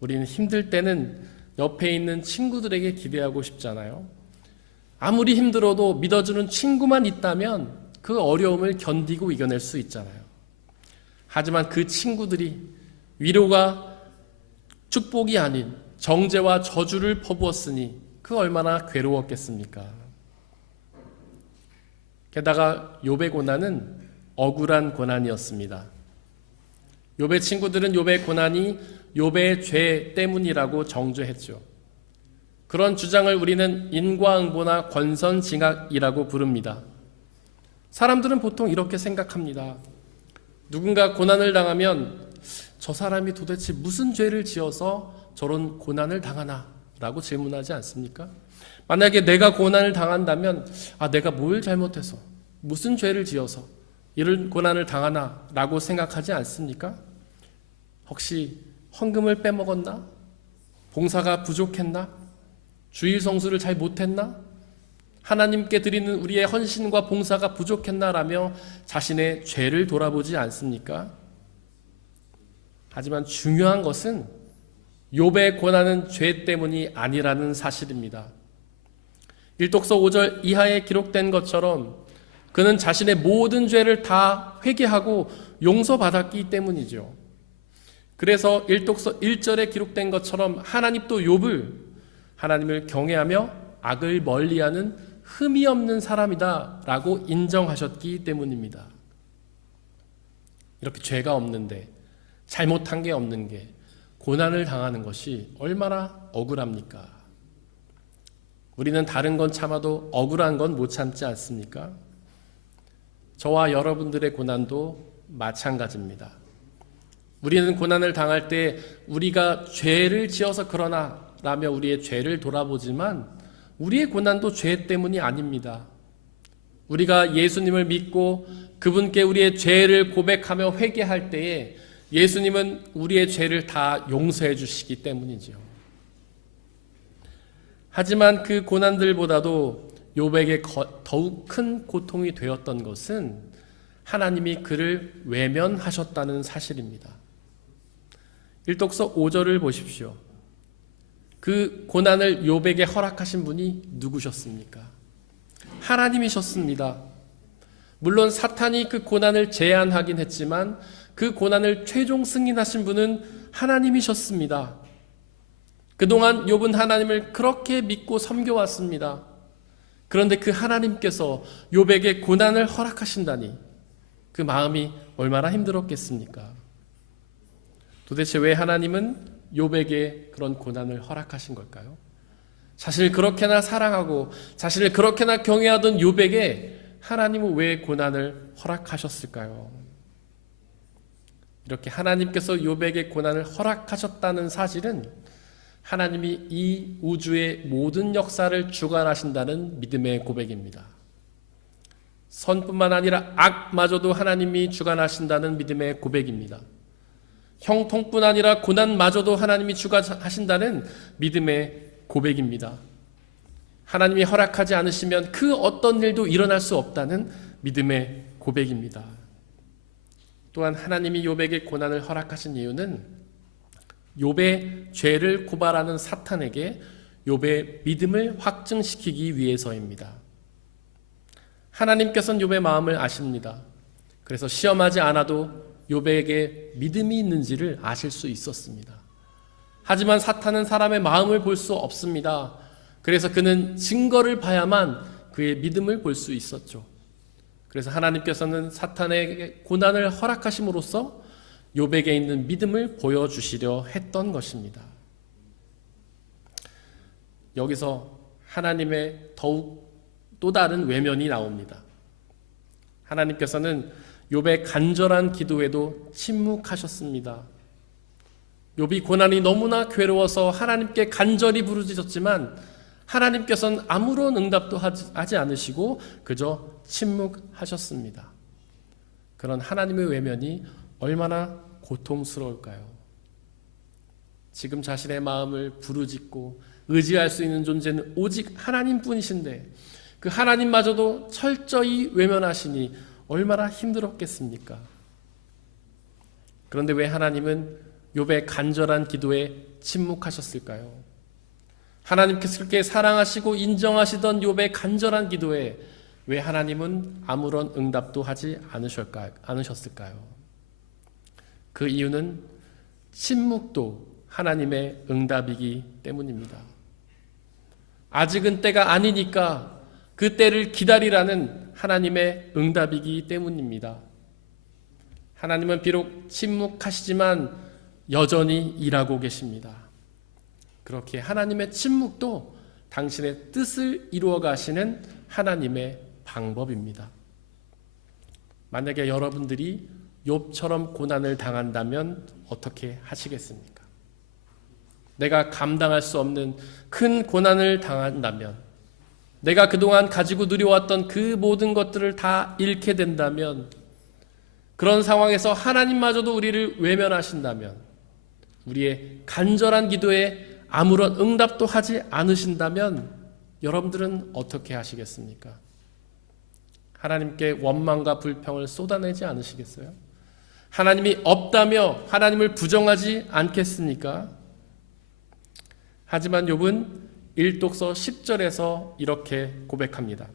우리는 힘들 때는 옆에 있는 친구들에게 기대하고 싶잖아요. 아무리 힘들어도 믿어주는 친구만 있다면 그 어려움을 견디고 이겨낼 수 있잖아요. 하지만 그 친구들이 위로가 축복이 아닌 정죄와 저주를 퍼부었으니 그 얼마나 괴로웠겠습니까? 게다가 욥의 고난은 억울한 고난이었습니다. 욥의 친구들은 욥의 고난이 욥의 죄 때문이라고 정죄했죠. 그런 주장을 우리는 인과응보나 권선징악이라고 부릅니다. 사람들은 보통 이렇게 생각합니다. 누군가 고난을 당하면 저 사람이 도대체 무슨 죄를 지어서 저런 고난을 당하나? 라고 질문하지 않습니까? 만약에 내가 고난을 당한다면 내가 뭘 잘못해서 무슨 죄를 지어서 이런 고난을 당하나? 라고 생각하지 않습니까? 혹시 헌금을 빼먹었나? 봉사가 부족했나? 주일 성수를 잘 못했나? 하나님께 드리는 우리의 헌신과 봉사가 부족했나라며 자신의 죄를 돌아보지 않습니까? 하지만 중요한 것은 욥의 고난은 죄 때문이 아니라는 사실입니다. 1독서 5절 이하에 기록된 것처럼 그는 자신의 모든 죄를 다 회개하고 용서받았기 때문이죠. 그래서 1독서 1절에 기록된 것처럼 하나님도 욥을 하나님을 경외하며 악을 멀리하는 흠이 없는 사람이다 라고 인정하셨기 때문입니다. 이렇게 죄가 없는데 잘못한 게 없는 게 고난을 당하는 것이 얼마나 억울합니까? 우리는 다른 건 참아도 억울한 건 못 참지 않습니까? 저와 여러분들의 고난도 마찬가지입니다. 우리는 고난을 당할 때 우리가 죄를 지어서 그러나 라며 우리의 죄를 돌아보지만 우리의 고난도 죄 때문이 아닙니다. 우리가 예수님을 믿고 그분께 우리의 죄를 고백하며 회개할 때에 예수님은 우리의 죄를 다 용서해 주시기 때문이죠. 하지만 그 고난들보다도 욥에게 더욱 큰 고통이 되었던 것은 하나님이 그를 외면하셨다는 사실입니다. 1독서 5절을 보십시오. 그 고난을 욥에게 허락하신 분이 누구셨습니까? 하나님이셨습니다. 물론 사탄이 그 고난을 제한하긴 했지만 그 고난을 최종 승인하신 분은 하나님이셨습니다. 그동안 욥은 하나님을 그렇게 믿고 섬겨왔습니다. 그런데 그 하나님께서 욥에게 고난을 허락하신다니 그 마음이 얼마나 힘들었겠습니까? 도대체 왜 하나님은 욥에게 그런 고난을 허락하신 걸까요? 자신을 그렇게나 사랑하고 자신을 그렇게나 경외하던 욥에게 하나님은 왜 고난을 허락하셨을까요? 이렇게 하나님께서 욥에게 고난을 허락하셨다는 사실은 하나님이 이 우주의 모든 역사를 주관하신다는 믿음의 고백입니다. 선뿐만 아니라 악마저도 하나님이 주관하신다는 믿음의 고백입니다. 형통뿐 아니라 고난마저도 하나님이 주관하신다는 믿음의 고백입니다. 하나님이 허락하지 않으시면 그 어떤 일도 일어날 수 없다는 믿음의 고백입니다. 또한 하나님이 욥에게 고난을 허락하신 이유는 욥의 죄를 고발하는 사탄에게 욥의 믿음을 확증시키기 위해서입니다. 하나님께서는 욥의 마음을 아십니다. 그래서 시험하지 않아도 욥에게 믿음이 있는지를 아실 수 있었습니다. 하지만 사탄은 사람의 마음을 볼 수 없습니다. 그래서 그는 증거를 봐야만 그의 믿음을 볼 수 있었죠. 그래서 하나님께서는 사탄에게 고난을 허락하심으로써 욥에게 있는 믿음을 보여주시려 했던 것입니다. 여기서 하나님의 더욱 또 다른 외면이 나옵니다. 하나님께서는 욥의 간절한 기도에도 침묵하셨습니다. 욥이 고난이 너무나 괴로워서 하나님께 간절히 부르짖었지만 하나님께서는 아무런 응답도 하지 않으시고 그저 침묵하셨습니다. 그런 하나님의 외면이 얼마나 고통스러울까요? 지금 자신의 마음을 부르짖고 의지할 수 있는 존재는 오직 하나님뿐이신데 그 하나님마저도 철저히 외면하시니 얼마나 힘들었겠습니까? 그런데 왜 하나님은 욥의 간절한 기도에 침묵하셨을까요? 하나님께서 그렇게 사랑하시고 인정하시던 욥의 간절한 기도에 왜 하나님은 아무런 응답도 하지 않으셨을까요? 그 이유는 침묵도 하나님의 응답이기 때문입니다. 아직은 때가 아니니까 그 때를 기다리라는 하나님의 응답이기 때문입니다. 하나님은 비록 침묵하시지만 여전히 일하고 계십니다. 그렇게 하나님의 침묵도 당신의 뜻을 이루어 가시는 하나님의 방법입니다. 만약에 여러분들이 욥처럼 고난을 당한다면 어떻게 하시겠습니까? 내가 감당할 수 없는 큰 고난을 당한다면, 내가 그동안 가지고 누려왔던 그 모든 것들을 다 잃게 된다면, 그런 상황에서 하나님마저도 우리를 외면하신다면, 우리의 간절한 기도에 아무런 응답도 하지 않으신다면 여러분들은 어떻게 하시겠습니까? 하나님께 원망과 불평을 쏟아내지 않으시겠어요? 하나님이 없다며 하나님을 부정하지 않겠습니까? 하지만 욥은 1독서 10절에서 이렇게 고백합니다.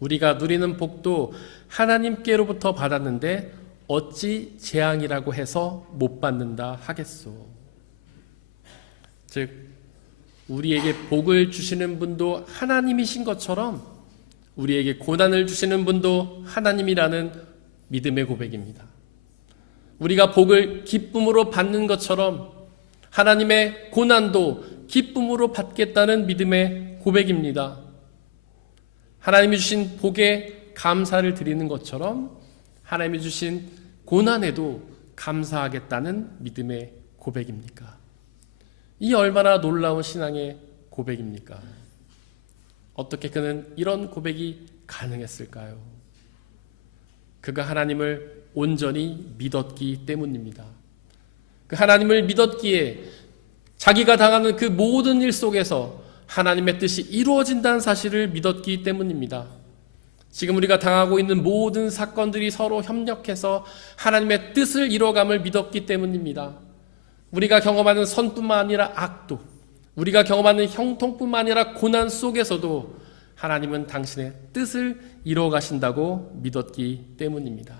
우리가 누리는 복도 하나님께로부터 받았는데 어찌 재앙이라고 해서 못 받는다 하겠소. 즉 우리에게 복을 주시는 분도 하나님이신 것처럼 우리에게 고난을 주시는 분도 하나님이라는 믿음의 고백입니다. 우리가 복을 기쁨으로 받는 것처럼 하나님의 고난도 기쁨으로 받겠다는 믿음의 고백입니다. 하나님이 주신 복에 감사를 드리는 것처럼 하나님이 주신 고난에도 감사하겠다는 믿음의 고백입니까? 이 얼마나 놀라운 신앙의 고백입니까? 어떻게 그는 이런 고백이 가능했을까요? 그가 하나님을 온전히 믿었기 때문입니다. 그 하나님을 믿었기에 자기가 당하는 그 모든 일 속에서 하나님의 뜻이 이루어진다는 사실을 믿었기 때문입니다. 지금 우리가 당하고 있는 모든 사건들이 서로 협력해서 하나님의 뜻을 이루어감을 믿었기 때문입니다. 우리가 경험하는 선뿐만 아니라 악도, 우리가 경험하는 형통뿐만 아니라 고난 속에서도 하나님은 당신의 뜻을 이루어 가신다고 믿었기 때문입니다.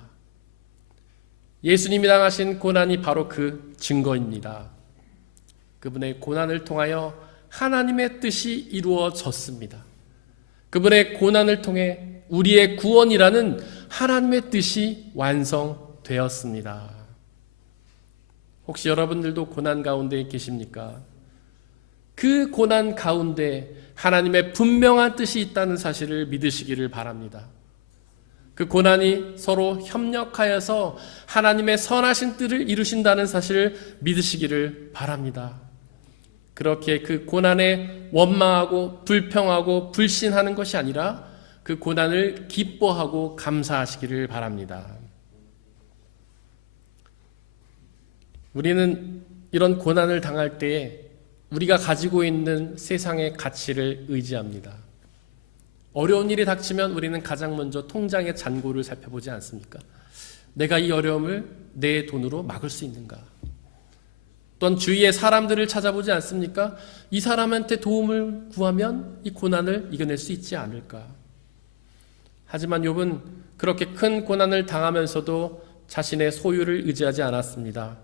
예수님이 당하신 고난이 바로 그 증거입니다. 그분의 고난을 통하여 하나님의 뜻이 이루어졌습니다. 그분의 고난을 통해 우리의 구원이라는 하나님의 뜻이 완성되었습니다. 혹시 여러분들도 고난 가운데 계십니까? 그 고난 가운데 하나님의 분명한 뜻이 있다는 사실을 믿으시기를 바랍니다. 그 고난이 서로 협력하여서 하나님의 선하신 뜻을 이루신다는 사실을 믿으시기를 바랍니다. 그렇게 그 고난에 원망하고 불평하고 불신하는 것이 아니라 그 고난을 기뻐하고 감사하시기를 바랍니다. 우리는 이런 고난을 당할 때에 우리가 가지고 있는 세상의 가치를 의지합니다. 어려운 일이 닥치면 우리는 가장 먼저 통장의 잔고를 살펴보지 않습니까? 내가 이 어려움을 내 돈으로 막을 수 있는가? 또한 주위의 사람들을 찾아보지 않습니까? 이 사람한테 도움을 구하면 이 고난을 이겨낼 수 있지 않을까? 하지만 욥은 그렇게 큰 고난을 당하면서도 자신의 소유를 의지하지 않았습니다.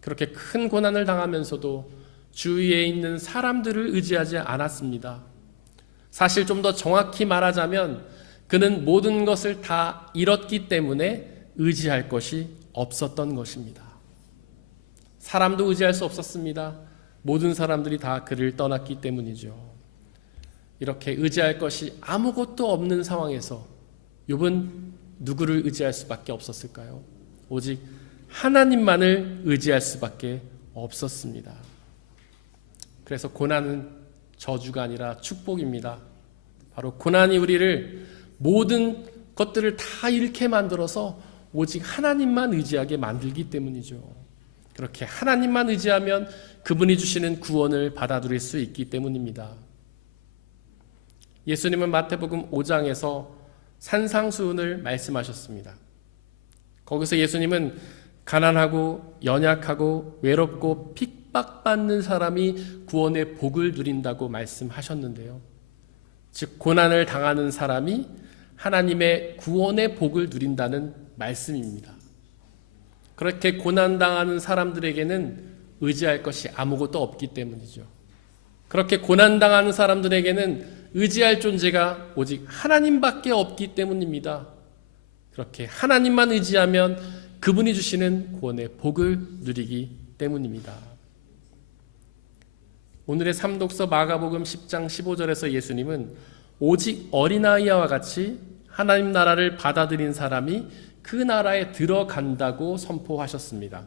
그렇게 큰 고난을 당하면서도 주위에 있는 사람들을 의지하지 않았습니다. 사실 좀 더 정확히 말하자면 그는 모든 것을 다 잃었기 때문에 의지할 것이 없었던 것입니다. 사람도 의지할 수 없었습니다. 모든 사람들이 다 그를 떠났기 때문이죠. 이렇게 의지할 것이 아무것도 없는 상황에서 욥은 누구를 의지할 수밖에 없었을까요? 오직 하나님만을 의지할 수밖에 없었습니다. 그래서 고난은 저주가 아니라 축복입니다. 바로 고난이 우리를 모든 것들을 다 잃게 만들어서 오직 하나님만 의지하게 만들기 때문이죠. 그렇게 하나님만 의지하면 그분이 주시는 구원을 받아들일 수 있기 때문입니다. 예수님은 마태복음 5장에서 산상수훈을 말씀하셨습니다. 거기서 예수님은 가난하고 연약하고 외롭고 핍박받는 사람이 구원의 복을 누린다고 말씀하셨는데요. 즉 고난을 당하는 사람이 하나님의 구원의 복을 누린다는 말씀입니다. 그렇게 고난당하는 사람들에게는 의지할 것이 아무것도 없기 때문이죠. 그렇게 고난당하는 사람들에게는 의지할 존재가 오직 하나님밖에 없기 때문입니다. 그렇게 하나님만 의지하면 그분이 주시는 구원의 복을 누리기 때문입니다. 오늘의 삼독서 마가복음 10장 15절에서 예수님은 오직 어린아이와 같이 하나님 나라를 받아들인 사람이 그 나라에 들어간다고 선포하셨습니다.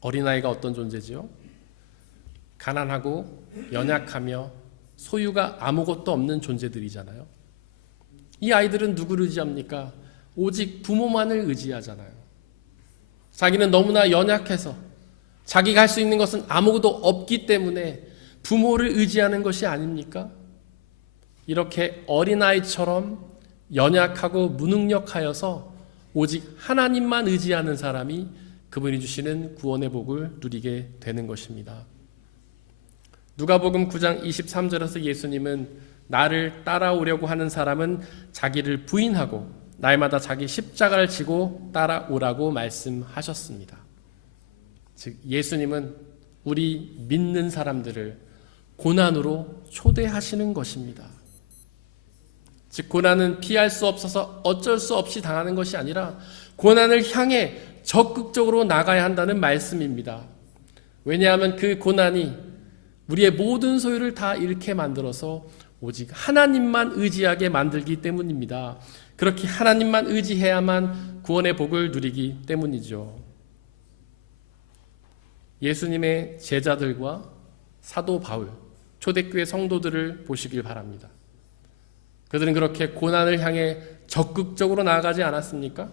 어린아이가 어떤 존재지요? 가난하고 연약하며 소유가 아무것도 없는 존재들이잖아요. 이 아이들은 누구를 의지합니까? 오직 부모만을 의지하잖아요. 자기는 너무나 연약해서 자기가 할 수 있는 것은 아무것도 없기 때문에 부모를 의지하는 것이 아닙니까? 이렇게 어린아이처럼 연약하고 무능력하여서 오직 하나님만 의지하는 사람이 그분이 주시는 구원의 복을 누리게 되는 것입니다. 누가복음 9장 23절에서 예수님은 나를 따라오려고 하는 사람은 자기를 부인하고 날마다 자기 십자가를 지고 따라오라고 말씀하셨습니다. 즉 예수님은 우리 믿는 사람들을 고난으로 초대하시는 것입니다. 즉 고난은 피할 수 없어서 어쩔 수 없이 당하는 것이 아니라 고난을 향해 적극적으로 나가야 한다는 말씀입니다. 왜냐하면 그 고난이 우리의 모든 소유를 다 잃게 만들어서 오직 하나님만 의지하게 만들기 때문입니다. 그렇게 하나님만 의지해야만 구원의 복을 누리기 때문이죠. 예수님의 제자들과 사도 바울, 초대교회 성도들을 보시길 바랍니다. 그들은 그렇게 고난을 향해 적극적으로 나아가지 않았습니까?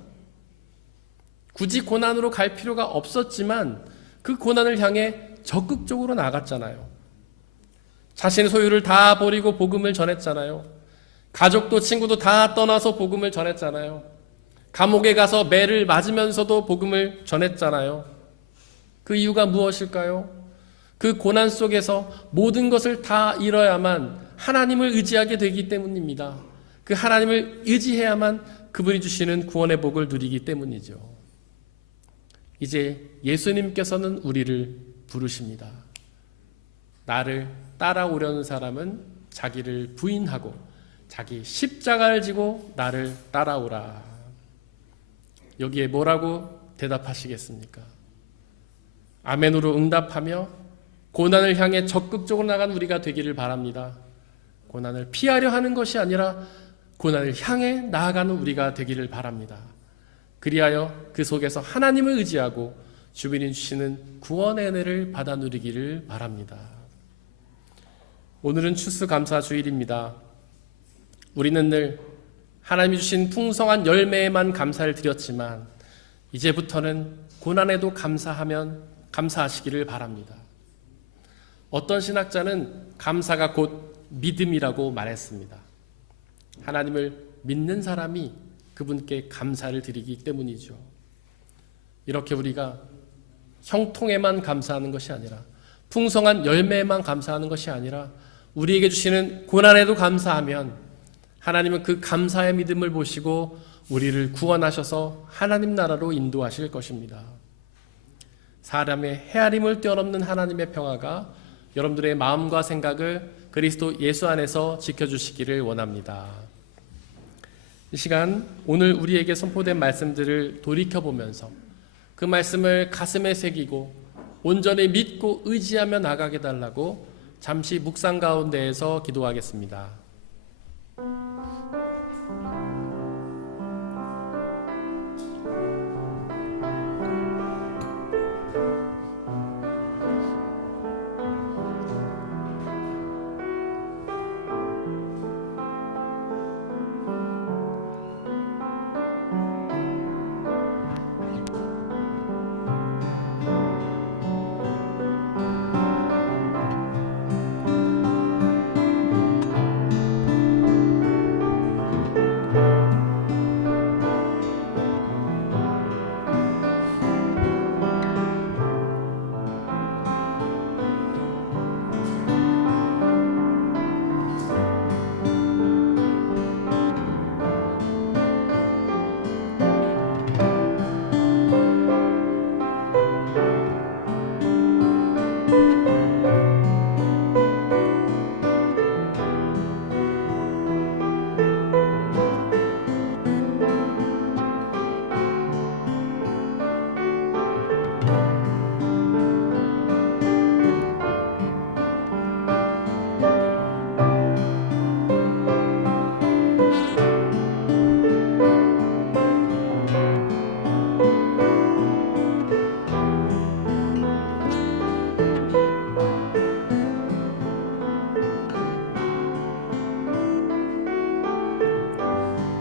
굳이 고난으로 갈 필요가 없었지만 그 고난을 향해 적극적으로 나갔잖아요. 자신의 소유를 다 버리고 복음을 전했잖아요. 가족도 친구도 다 떠나서 복음을 전했잖아요. 감옥에 가서 매를 맞으면서도 복음을 전했잖아요. 그 이유가 무엇일까요? 그 고난 속에서 모든 것을 다 잃어야만 하나님을 의지하게 되기 때문입니다. 그 하나님을 의지해야만 그분이 주시는 구원의 복을 누리기 때문이죠. 이제 예수님께서는 우리를 부르십니다. 나를 따라오려는 사람은 자기를 부인하고 자기 십자가를 지고 나를 따라오라. 여기에 뭐라고 대답하시겠습니까? 아멘으로 응답하며 고난을 향해 적극적으로 나간 우리가 되기를 바랍니다. 고난을 피하려 하는 것이 아니라 고난을 향해 나아가는 우리가 되기를 바랍니다. 그리하여 그 속에서 하나님을 의지하고 주변이 주시는 구원의 은혜를 받아 누리기를 바랍니다. 오늘은 추수감사주일입니다. 우리는 늘 하나님이 주신 풍성한 열매에만 감사를 드렸지만 이제부터는 고난에도 감사하시기를 바랍니다. 어떤 신학자는 감사가 곧 믿음이라고 말했습니다. 하나님을 믿는 사람이 그분께 감사를 드리기 때문이죠. 이렇게 우리가 형통에만 감사하는 것이 아니라 풍성한 열매에만 감사하는 것이 아니라 우리에게 주시는 고난에도 감사하면 하나님은 그 감사의 믿음을 보시고 우리를 구원하셔서 하나님 나라로 인도하실 것입니다. 사람의 헤아림을 뛰어넘는 하나님의 평화가 여러분들의 마음과 생각을 그리스도 예수 안에서 지켜주시기를 원합니다. 이 시간 오늘 우리에게 선포된 말씀들을 돌이켜보면서 그 말씀을 가슴에 새기고 온전히 믿고 의지하며 나가게 달라고 잠시 묵상 가운데에서 기도하겠습니다.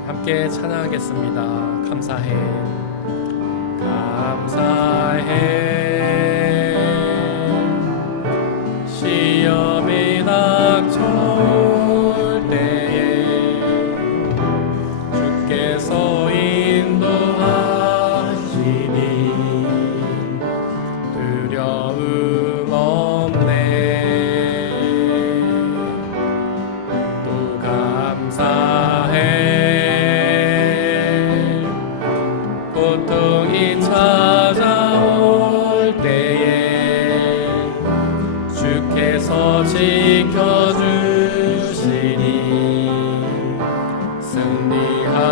함께 찬양하겠습니다. 감사해, 감사해. 시험이 닥쳐올 때에 주께서 인도하시니 두려움 없네. 또 감사해. 고통이 찾아올 때에 주께서 지켜주시니 승리하리라.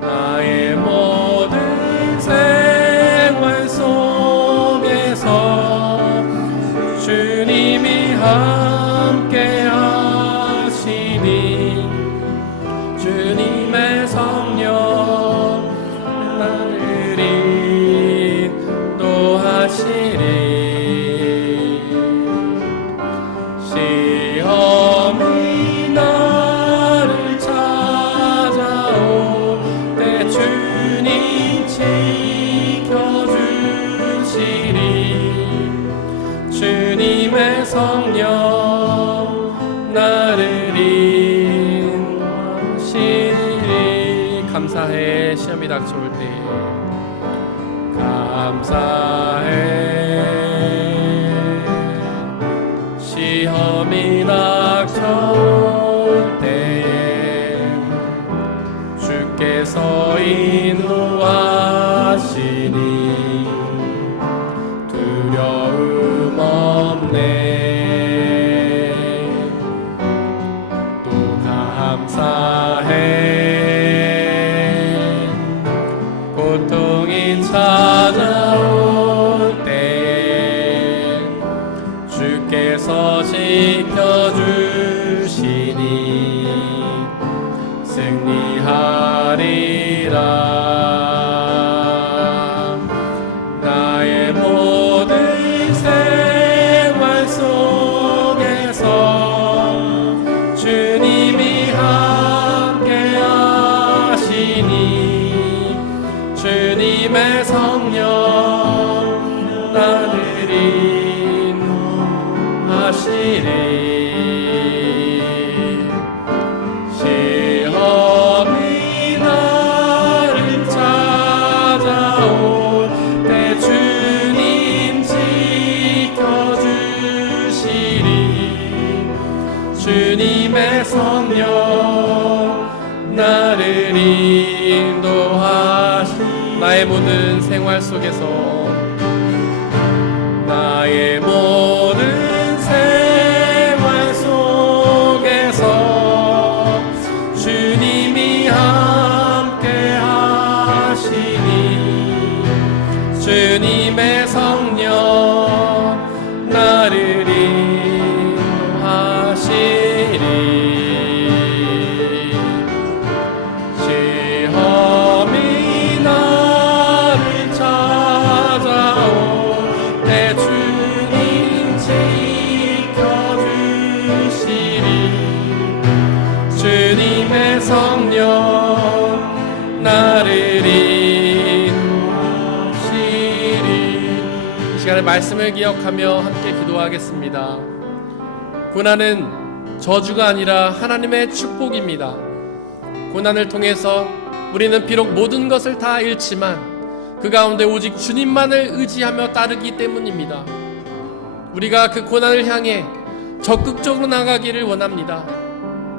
나의 모든 생활 속에서 주님이 함께 하시니 주님의 성령 나를 인도하시리. 시험이 나를 찾아올 때 주님 지켜주시리. 주님의 성령 나를 인도하시리. 감사해. 시험이 닥쳐올 때 감사해. 시험이 닥쳐올 때에 주께서 인도하시니 두려움 없네. 또 감사해. 고통이 찾아올 때에 주께서 지켜주시니 승리하리라. 나의 모든 생활 속에서 주님이 함께 하시니 주님의 성령 나를 인도하시리. 시험이 나를 찾아올 때 주님 지켜주시리. 주님의 성령 나를 인도하시리. 나의 모든 생활 속에서 나의 모든 생활 속에서 주님이 함께 하시니 주님의 성령 나를 인도하시리 시험이 나를 찾아올 때 주님 지켜주시리 주님의 성령 나를 인도하시리. 이 시간에 말씀을 기억하며 함께 기도하겠습니다. 고난은 저주가 아니라 하나님의 축복입니다. 고난을 통해서 우리는 비록 모든 것을 다 잃지만 그 가운데 오직 주님만을 의지하며 따르기 때문입니다. 우리가 그 고난을 향해 적극적으로 나가기를 원합니다.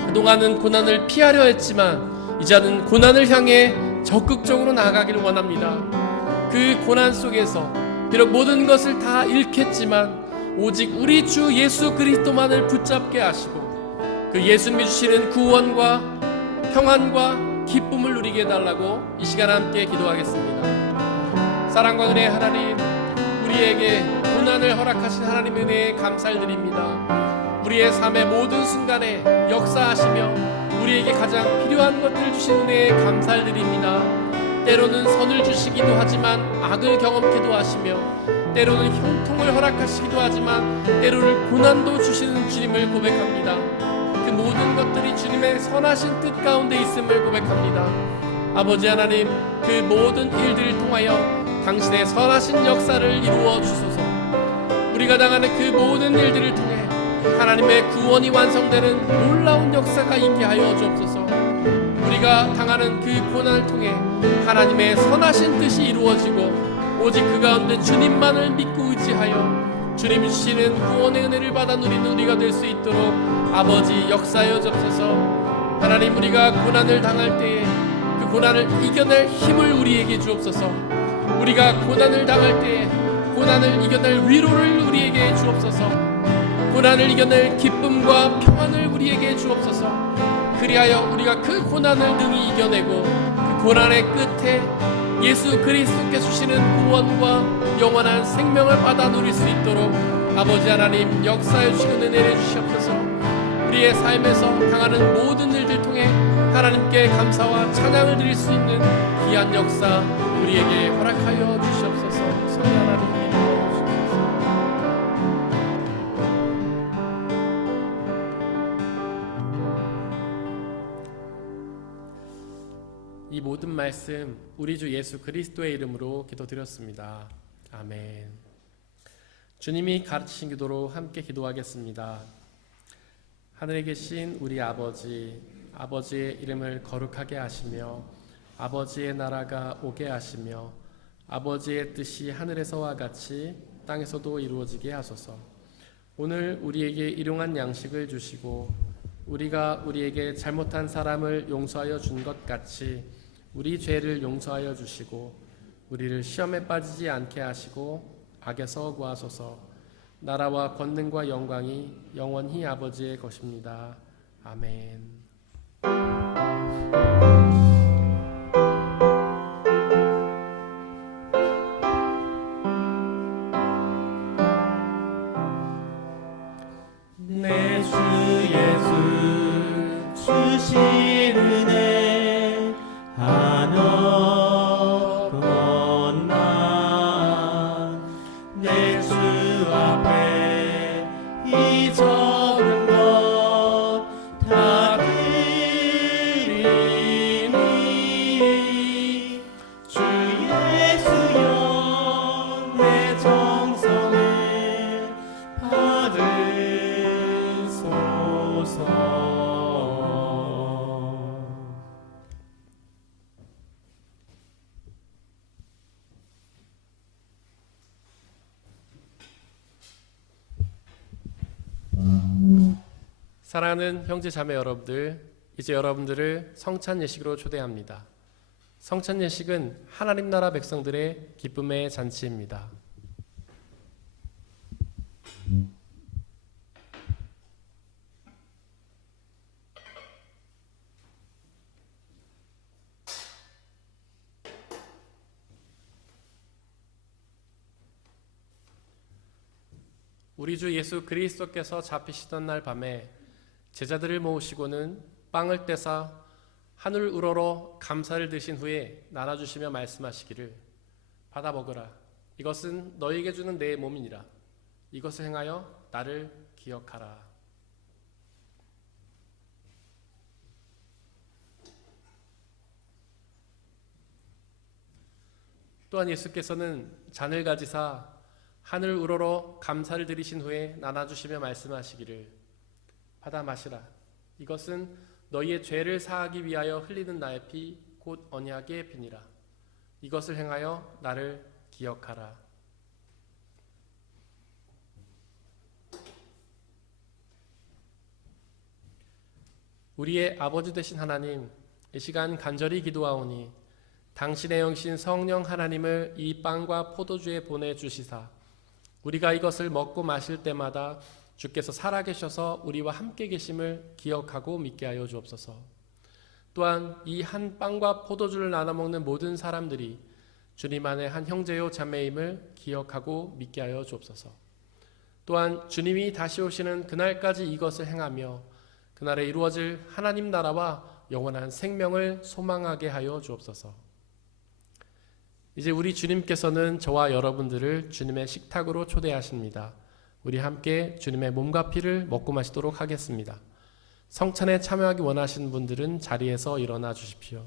그동안은 고난을 피하려 했지만 이제는 고난을 향해 적극적으로 나가기를 원합니다. 그 고난 속에서 비록 모든 것을 다 잃겠지만 오직 우리 주 예수 그리스도만을 붙잡게 하시고 그 예수님이 주시는 구원과 평안과 기쁨을 누리게 해달라고 이 시간 함께 기도하겠습니다. 사랑과 은혜의 하나님, 우리에게 고난을 허락하신 하나님의 은혜에 감사를 드립니다. 우리의 삶의 모든 순간에 역사하시며 우리에게 가장 필요한 것들을 주신 은혜에 감사를 드립니다. 때로는 선을 주시기도 하지만 악을 경험케도 하시며 때로는 형통을 허락하시기도 하지만 때로는 고난도 주시는 주님을 고백합니다. 그 모든 것들이 주님의 선하신 뜻 가운데 있음을 고백합니다. 아버지 하나님, 그 모든 일들을 통하여 당신의 선하신 역사를 이루어 주소서. 우리가 당하는 그 모든 일들을 통해 하나님의 구원이 완성되는 놀라운 역사가 있게 하여 주옵소서. 우리가 당하는 그 고난을 통해 하나님의 선하신 뜻이 이루어지고 오직 그 가운데 주님만을 믿고 의지하여 주님이 주시는 구원의 은혜를 받아 누리는 우리가 될 수 있도록 아버지 역사하여 주옵소서. 하나님, 우리가 고난을 당할 때에 그 고난을 이겨낼 힘을 우리에게 주옵소서. 우리가 고난을 당할 때에 고난을 이겨낼 위로를 우리에게 주옵소서. 고난을 이겨낼 기쁨과 평안을 우리에게 주옵소서. 그리하여 우리가 그 고난을 능히 이겨내고 그 고난의 끝에 예수 그리스도께 주시는 구원과 영원한 생명을 받아 누릴 수 있도록 아버지 하나님 역사해 주시는 은혜를 주시옵소서. 우리의 삶에서 당하는 모든 일들 통해 하나님께 감사와 찬양을 드릴 수 있는 귀한 역사 우리에게 허락하여 주시옵소서. 성령 하나님 이 모든 말씀 우리 주 예수 그리스도의 이름으로 기도드렸습니다. 아멘. 주님이 가르치신 기도로 함께 기도하겠습니다. 하늘에 계신 우리 아버지, 아버지의 이름을 거룩하게 하시며 아버지의 나라가 오게 하시며 아버지의 뜻이 하늘에서와 같이 땅에서도 이루어지게 하소서. 오늘 우리에게 일용할 양식을 주시고 우리가 우리에게 잘못한 사람을 용서하여 준 것 같이 우리 죄를 용서하여 주시고 우리를 시험에 빠지지 않게 하시고 악에서 구하소서. 나라와 권능과 영광이 영원히 아버지의 것입니다. 아멘. 내 주 예수 주신 은혜 하나뿐만 내 주 앞에 잊어둔 것 다 드리니 주 예수여 내 정성을 받으소서. 사랑하는 형제 자매 여러분들, 이제 여러분들을 성찬 예식으로 초대합니다. 성찬 예식은 하나님 나라 백성들의 기쁨의 잔치입니다. 우리 주 예수 그리스도께서 잡히시던 날 밤에 제자들을 모으시고는 빵을 떼사 하늘 우러러 감사를 드신 후에 나눠주시며 말씀하시기를 받아 먹으라. 이것은 너희에게 주는 내 몸이니라. 이것을 행하여 나를 기억하라. 또한 예수께서는 잔을 가지사 하늘 우러러 감사를 드리신 후에 나눠주시며 말씀하시기를 받아 마시라. 이것은 너희의 죄를 사하기 위하여 흘리는 나의 피 곧 언약의 피니라. 이것을 행하여 나를 기억하라. 우리의 아버지 되신 하나님, 이 시간 간절히 기도하오니 당신의 영신 성령 하나님을 이 빵과 포도주에 보내주시사 우리가 이것을 먹고 마실 때마다 주께서 살아계셔서 우리와 함께 계심을 기억하고 믿게 하여 주옵소서. 또한 이 한 빵과 포도주를 나눠 먹는 모든 사람들이 주님 안에 한 형제요 자매임을 기억하고 믿게 하여 주옵소서. 또한 주님이 다시 오시는 그날까지 이것을 행하며 그날에 이루어질 하나님 나라와 영원한 생명을 소망하게 하여 주옵소서. 이제 우리 주님께서는 저와 여러분들을 주님의 식탁으로 초대하십니다. 우리 함께 주님의 몸과 피를 먹고 마시도록 하겠습니다. 성찬에 참여하기 원하시는 분들은 자리에서 일어나 주십시오.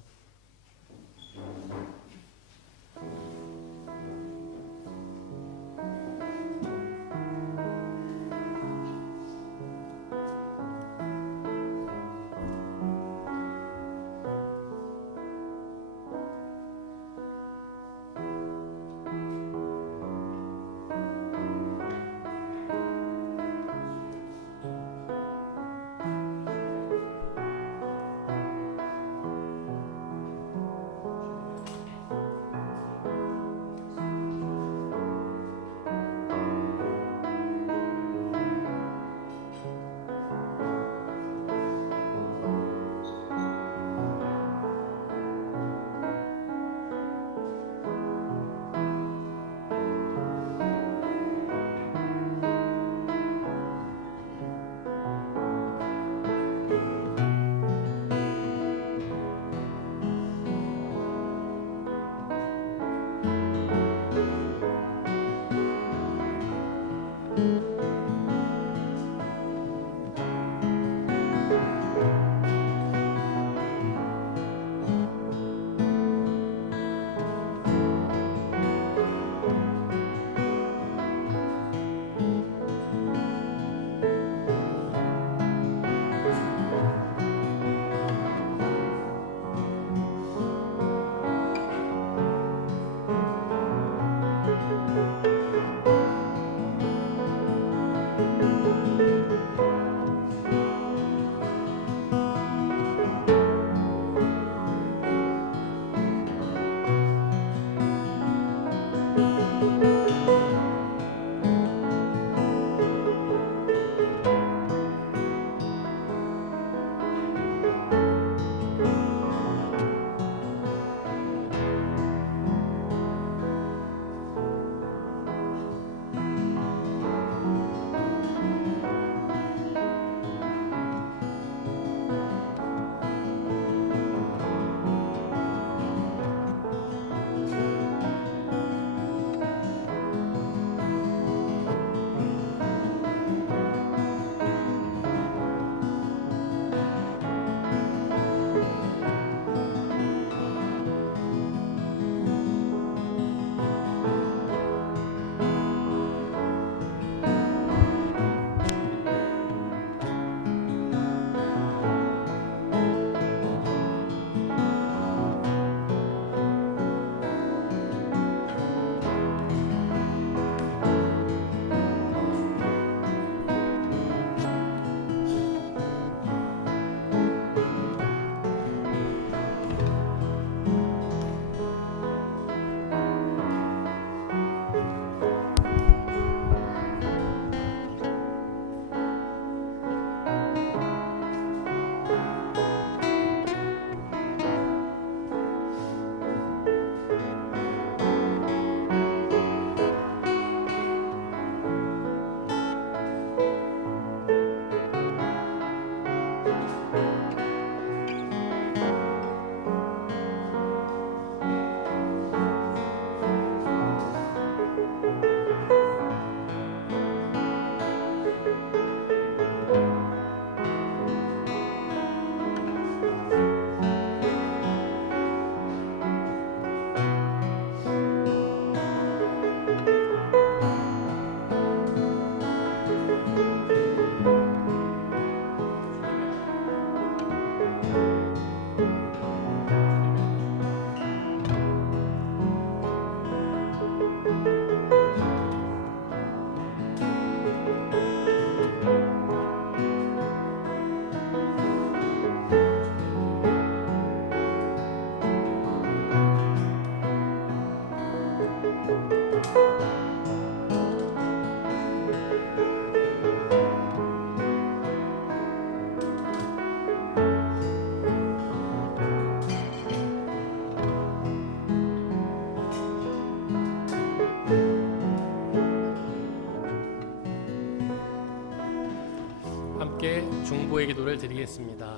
함께 중보의 기도를 드리겠습니다.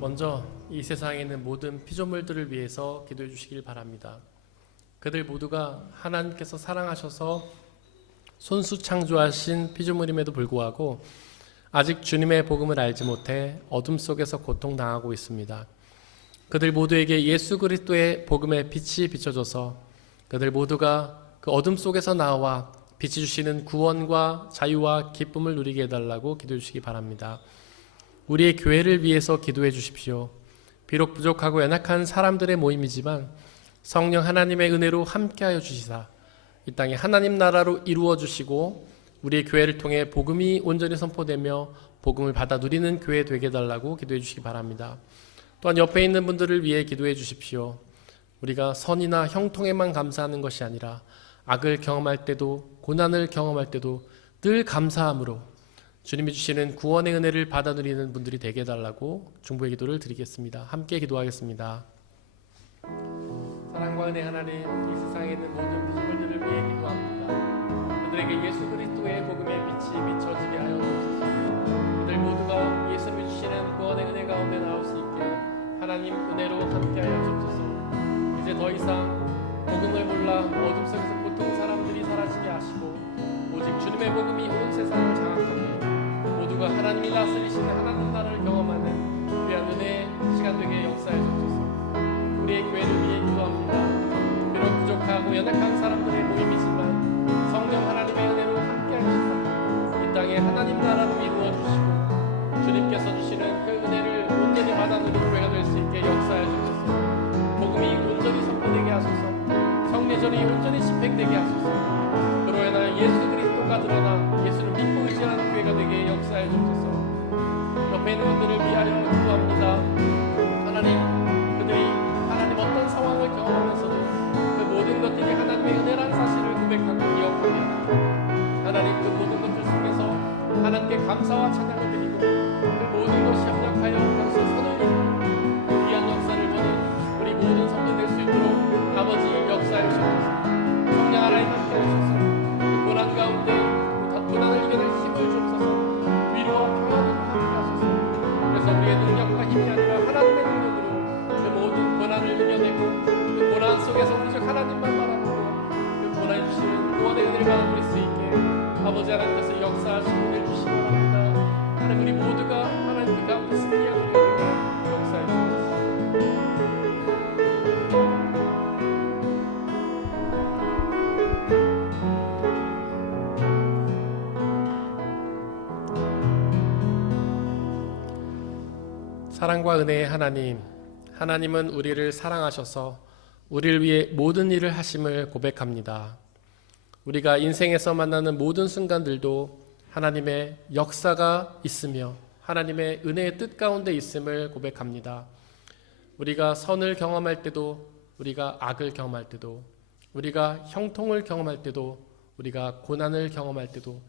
먼저 이 세상에 있는 모든 피조물들을 위해서 기도해 주시길 바랍니다. 그들 모두가 하나님께서 사랑하셔서 손수 창조하신 피조물임에도 불구하고 아직 주님의 복음을 알지 못해 어둠 속에서 고통당하고 있습니다. 그들 모두에게 예수 그리스도의 복음의 빛이 비춰져서 그들 모두가 그 어둠 속에서 나와 빛이 주시는 구원과 자유와 기쁨을 누리게 해달라고 기도해 주시기 바랍니다. 우리의 교회를 위해서 기도해 주십시오. 비록 부족하고 연약한 사람들의 모임이지만 성령 하나님의 은혜로 함께하여 주시사 이 땅에 하나님 나라로 이루어 주시고 우리의 교회를 통해 복음이 온전히 선포되며 복음을 받아 누리는 교회 되게 해달라고 기도해 주시기 바랍니다. 또한 옆에 있는 분들을 위해 기도해 주십시오. 우리가 선이나 형통에만 감사하는 것이 아니라 악을 경험할 때도 고난을 경험할 때도 늘 감사함으로 주님이 주시는 구원의 은혜를 받아 누리는 분들이 되게 해달라고 중보의 기도를 드리겠습니다. 함께 기도하겠습니다. 사랑과 은혜 하나님, 이 세상에 있는 모든 피조물들을 위해 기도합니다. 그들에게 예수 그리스도의 복음의 빛이 비춰지게 하여 주옵소서. 그들 모두가 예수님이 주시는 구원의 은혜 가운데 나올 수 있게 하나님 은혜로 함께하여 주옵소서. 이제 더 이상 복음을 몰라 어둠 속에서 고통 사람들이 사라지게 하시고 오직 주님의 복음이 온 세상을 장악하며 모두가 하나님이 다스리시는 하나님 나라를 경험하는 귀한 은혜의 시간 되게 역사해 주옵소서. 우리의 교회를 위해 기도합니다. 비록 부족하고 연약한 사람들의 모임이지만 성령 하나님의 은혜로 함께 하시사 이 땅에 하나님 나라로 이루어 주시고 주님께서 주시는 그 은혜를 온전히 받아 누리는 교회가 될 수 있게 역사해 주옵소서. 복음이 온전히 선포되게 하소서. 성례절이 온전히 집행되게 하소서. 그로 인하여 예수 그리스도가 드러나 예수를 믿고 의지하는 교회가 되게 역사해 주옵소서. 옆에 있는 분들을 위하여 기도합니다. 하나님, 그들이 하나님 어떤 상황을 경험하면서도 그 모든 것들이 하나님의 은혜라는 사실을 고백하고 기억합니다. 하나님, 그 모든 것들 속에서 하나님께 감사와 찬양을 드리고 그 모든 것이 협력하여 역시 선을 이루고 그 귀한 역사를 보는 우리 모든 성도 될 수 있도록 아버지 역사해 주옵소서. 성령 하나님 함께 하셔서 그 고난 가운데 그 고난을 이겨낼 힘을 주옵소서. 위로와 평안을 함께 하소서. 그래서 우리의 능력과 힘이 아니라 하나님의 능력으로 그 모든 고난을 이겨내고 그 고난 속에서 오직 하나님만 바라보고 그 고난 주시는 구원의 은혜를 받아 누릴 수 있게 아버지 하나님께서 역사하시고 내주시기 바랍니다. 하나님, 우리 모두가 하나님 그 가운데 승리하는 교회가 역사해 주옵소서. 사랑과 은혜의 하나님, 하나님은 우리를 사랑하셔서 우리를 위해 모든 일을 하심을 고백합니다. 우리가 인생에서 만나는 모든 순간들도 하나님의 역사가 있으며 하나님의 은혜의 뜻 가운데 있음을 고백합니다. 우리가 선을 경험할 때도, 우리가 악을 경험할 때도, 우리가 형통을 경험할 때도, 우리가 고난을 경험할 때도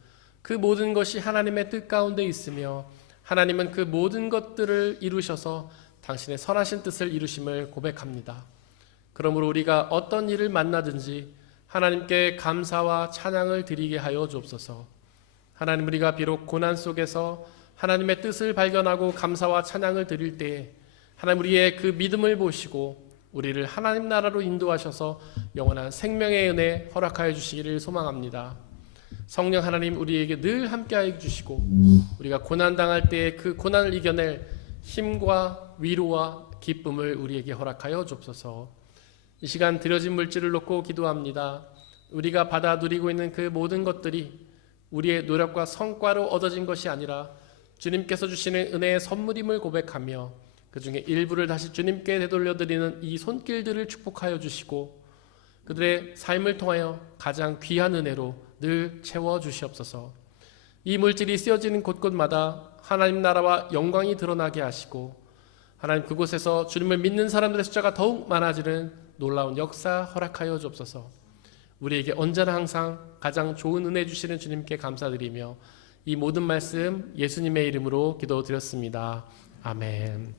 그 모든 것이 하나님의 뜻 가운데 있으며 하나님은 그 모든 것들을 이루셔서 당신의 선하신 뜻을 이루심을 고백합니다. 그러므로 우리가 어떤 일을 만나든지 하나님께 감사와 찬양을 드리게 하여 주옵소서. 하나님, 우리가 비록 고난 속에서 하나님의 뜻을 발견하고 감사와 찬양을 드릴 때에 하나님 우리의 그 믿음을 보시고 우리를 하나님 나라로 인도하셔서 영원한 생명의 은혜 허락하여 주시기를 소망합니다. 성령 하나님, 우리에게 늘 함께하여 주시고 우리가 고난당할 때에 그 고난을 이겨낼 힘과 위로와 기쁨을 우리에게 허락하여 주옵소서. 이 시간 드려진 물질을 놓고 기도합니다. 우리가 받아 누리고 있는 그 모든 것들이 우리의 노력과 성과로 얻어진 것이 아니라 주님께서 주시는 은혜의 선물임을 고백하며 그 중에 일부를 다시 주님께 되돌려드리는 이 손길들을 축복하여 주시고 그들의 삶을 통하여 가장 귀한 은혜로 늘 채워주시옵소서. 이 물질이 쓰여지는 곳곳마다 하나님 나라와 영광이 드러나게 하시고 하나님 그곳에서 주님을 믿는 사람들의 숫자가 더욱 많아지는 놀라운 역사 허락하여 주옵소서. 우리에게 언제나 항상 가장 좋은 은혜 주시는 주님께 감사드리며 이 모든 말씀 예수님의 이름으로 기도드렸습니다. 아멘.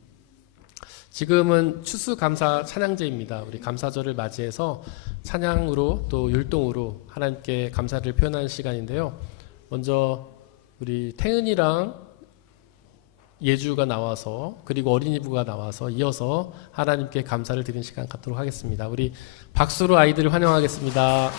지금은 추수감사 찬양제입니다. 우리 감사절을 맞이해서 찬양으로 또 율동으로 하나님께 감사를 표현하는 시간인데요. 먼저 우리 태은이랑 예주가 나와서 그리고 어린이부가 나와서 이어서 하나님께 감사를 드리는 시간 갖도록 하겠습니다. 우리 박수로 아이들을 환영하겠습니다.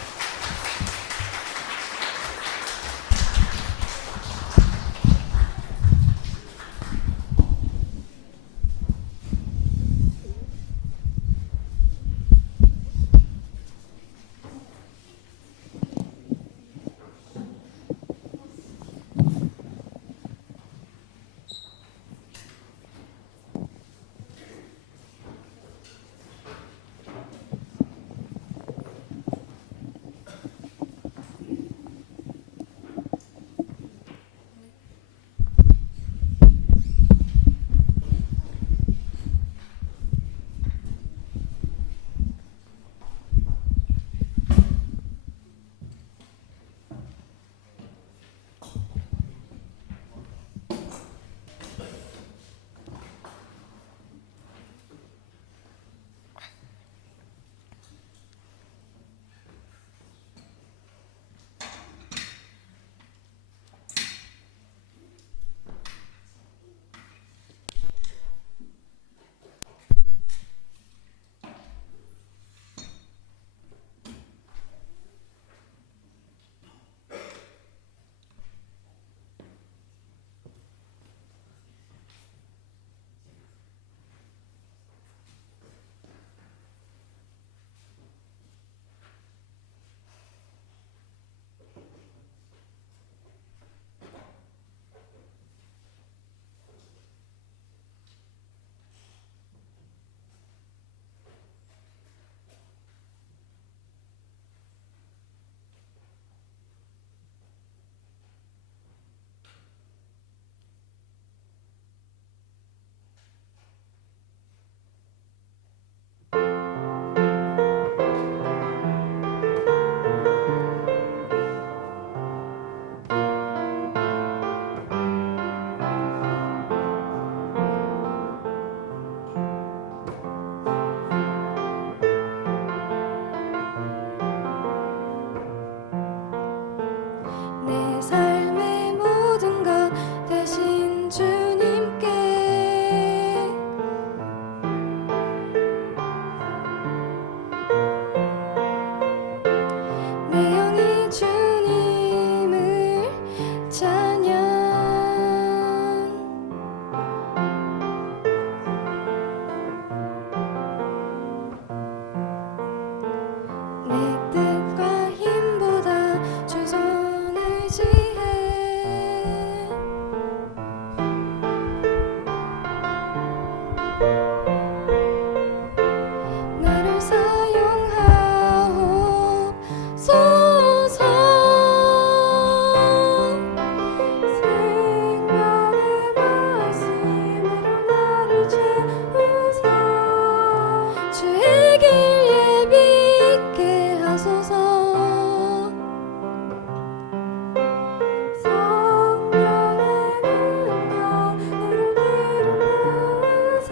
내 삶의 모든 것 대신 주님께 내 영이 주님을 찬양 내 뜻과 힘보다 최선을 지해 나를 사용하옵소서 생명의 말씀으로 나를 채우사 주의 길 예비 있게 하소서 성령의 능력으로 기름 부으사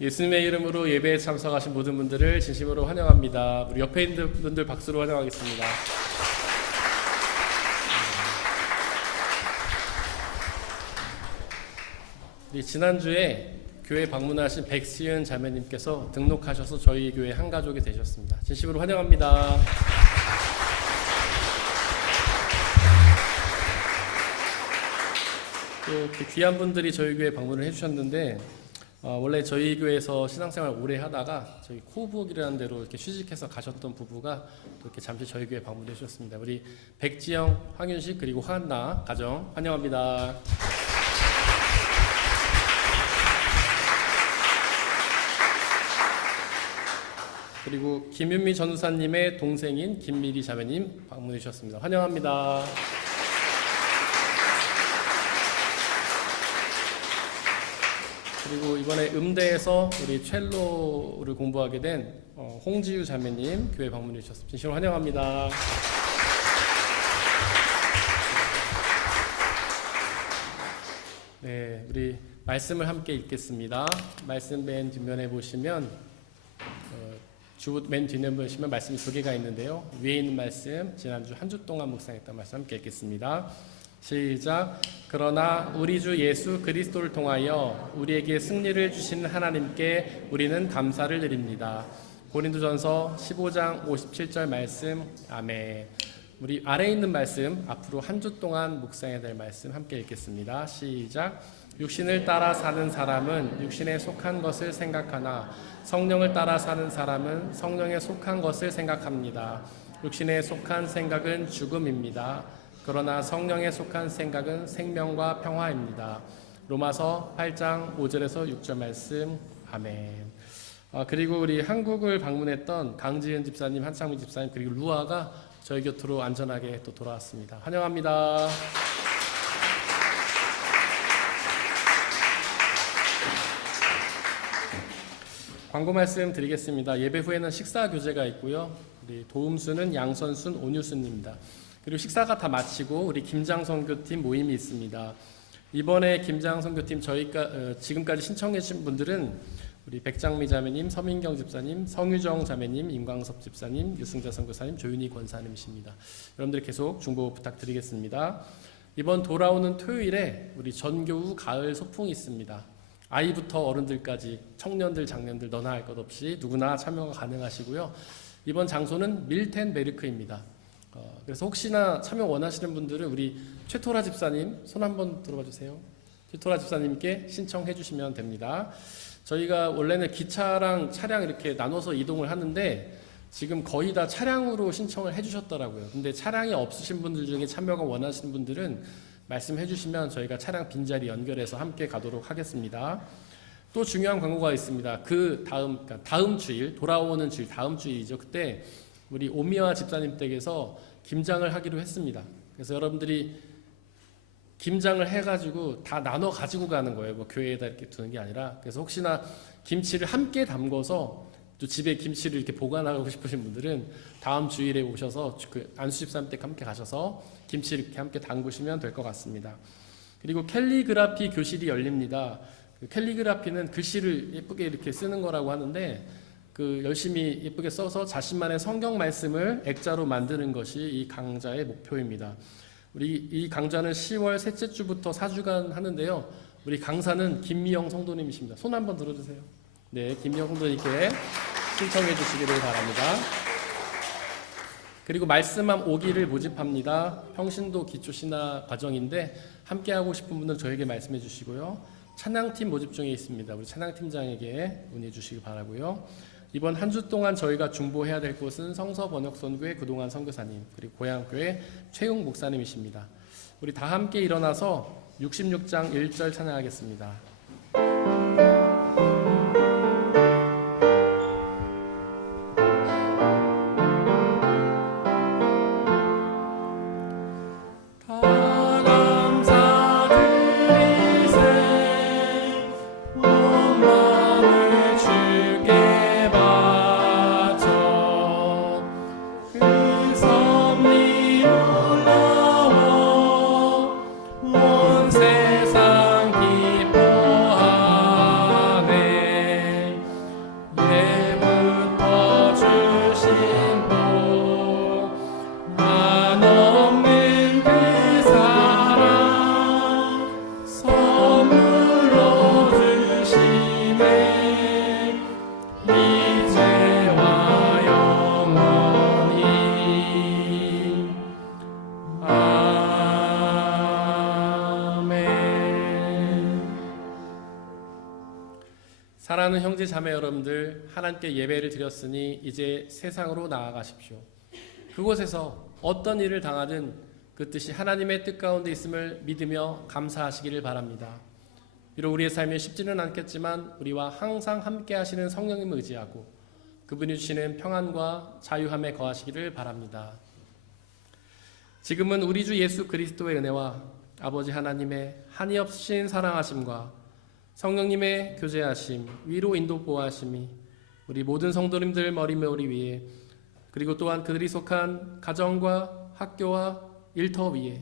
예수님의 이름으로 예배에 참석하신 모든 분들을 진심으로 환영합니다. 우리 옆에 있는 분들 박수로 환영하겠습니다. 지난주에 교회 방문하신 백시은 자매님께서 등록하셔서 저희 교회 한 가족이 되셨습니다. 진심으로 환영합니다. 또 귀한 분들이 저희 교회 방문을 해주셨는데 원래 저희 교회에서 신앙생활 오래 하다가 저희 코북이라는 데로 이렇게 취직해서 가셨던 부부가 또 이렇게 잠시 저희 교회 방문해 주셨습니다. 우리 백지영, 황윤식 그리고 화한나 가정 환영합니다. 그리고 김윤미 전우사님의 동생인 김미리 자매님 방문해 주셨습니다. 환영합니다. 그리고 이번에 음대에서 우리 첼로를 공부하게 된 홍지유 자매님 교회 방문해 주셨습니다. 진심으로 환영합니다. 네, 우리 말씀을 함께 읽겠습니다. 말씀 맨 뒷면에 보시면 주 맨 뒷면에 보시면 말씀이 두 개가 있는데요. 위에 있는 말씀 지난주 한 주 동안 묵상했던 말씀 함께 읽겠습니다. 시작. 그러나 우리 주 예수 그리스도를 통하여 우리에게 승리를 주신 하나님께 우리는 감사를 드립니다. 고린도전서 15장 57절 말씀. 아멘. 우리 아래에 있는 말씀 앞으로 한 주 동안 묵상해야 될 말씀 함께 읽겠습니다. 시작. 육신을 따라 사는 사람은 육신에 속한 것을 생각하나 성령을 따라 사는 사람은 성령에 속한 것을 생각합니다. 육신에 속한 생각은 죽음입니다. 그러나 성령에 속한 생각은 생명과 평화입니다. 로마서 8장 5절에서 6절 말씀. 아멘. 그리고 우리 한국을 방문했던 강지은 집사님, 한창민 집사님 그리고 루아가 저희 곁으로 안전하게 또 돌아왔습니다. 환영합니다. 광고 말씀 드리겠습니다. 예배 후에는 식사 교제가 있고요. 우리 도움수는 양선순, 온유순입니다. 그리고 식사가 다 마치고 우리 김장 선교팀 모임이 있습니다. 이번에 김장 선교팀 저희가 지금까지 신청해 주신 분들은 우리 백장미 자매님, 서민경 집사님, 성유정 자매님, 임광섭 집사님, 유승자 선교사님, 조윤희 권사님이십니다. 여러분들 계속 중보 부탁드리겠습니다. 이번 돌아오는 토요일에 우리 전교우 가을 소풍이 있습니다. 아이부터 어른들까지 청년들, 장년들 너나 할 것 없이 누구나 참여가 가능하시고요. 이번 장소는 밀텐 베르크입니다. 그래서 혹시나 참여 원하시는 분들은 우리 최토라 집사님 손 한번 들어봐 주세요. 최토라 집사님께 신청해 주시면 됩니다. 저희가 원래는 기차랑 차량 이렇게 나눠서 이동을 하는데 지금 거의 다 차량으로 신청을 해 주셨더라고요. 근데 차량이 없으신 분들 중에 참여가 원하시는 분들은 말씀해 주시면 저희가 차량 빈자리 연결해서 함께 가도록 하겠습니다. 또 중요한 광고가 있습니다. 그러니까 다음 주일, 돌아오는 주일, 다음 주일이죠. 그때 우리 오미와 집사님 댁에서 김장을 하기로 했습니다. 그래서 여러분들이 김장을 해가지고 다 나눠 가지고 가는 거예요. 뭐 교회에다 이렇게 두는 게 아니라. 그래서 혹시나 김치를 함께 담궈서 또 집에 김치를 이렇게 보관하고 싶으신 분들은 다음 주일에 오셔서 그 안수 13댁 함께 가셔서 김치를 이렇게 함께 담그시면 될 것 같습니다. 그리고 캘리그라피 교실이 열립니다. 그 캘리그라피는 글씨를 예쁘게 이렇게 쓰는 거라고 하는데 그 열심히 예쁘게 써서 자신만의 성경 말씀을 액자로 만드는 것이 이 강좌의 목표입니다. 우리 이 강좌는 10월 셋째 주부터 4주간 하는데요. 우리 강사는 김미영 성도님이십니다. 손 한번 들어주세요. 네, 김미영 성도님께 신청해 주시기를 바랍니다. 그리고 말씀함 5기를 모집합니다. 평신도 기초신화 과정인데 함께 하고 싶은 분은 저에게 말씀해 주시고요. 찬양팀 모집 중에 있습니다. 우리 찬양팀장에게 문의 주시기 바라고요. 이번 한 주 동안 저희가 중보해야 될 곳은 성서번역선교회 그동안 선교사님 그리고 고향교회 최용 목사님이십니다. 우리 다 함께 일어나서 66장 1절 찬양하겠습니다. 사랑하는 형제 자매 여러분들, 하나님께 예배를 드렸으니 이제 세상으로 나아가십시오. 그곳에서 어떤 일을 당하든 그 뜻이 하나님의 뜻 가운데 있음을 믿으며 감사하시기를 바랍니다. 비록 우리의 삶이 쉽지는 않겠지만 우리와 항상 함께 하시는 성령님을 의지하고 그분이 주시는 평안과 자유함에 거하시기를 바랍니다. 지금은 우리 주 예수 그리스도의 은혜와 아버지 하나님의 한이 없으신 사랑하심과 성령님의 교제하심, 위로 인도 보호하심이 우리 모든 성도님들 머리머리 위에 그리고 또한 그들이 속한 가정과 학교와 일터 위에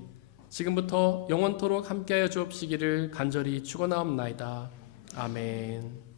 지금부터 영원토록 함께하여 주옵시기를 간절히 축원하옵나이다. 아멘.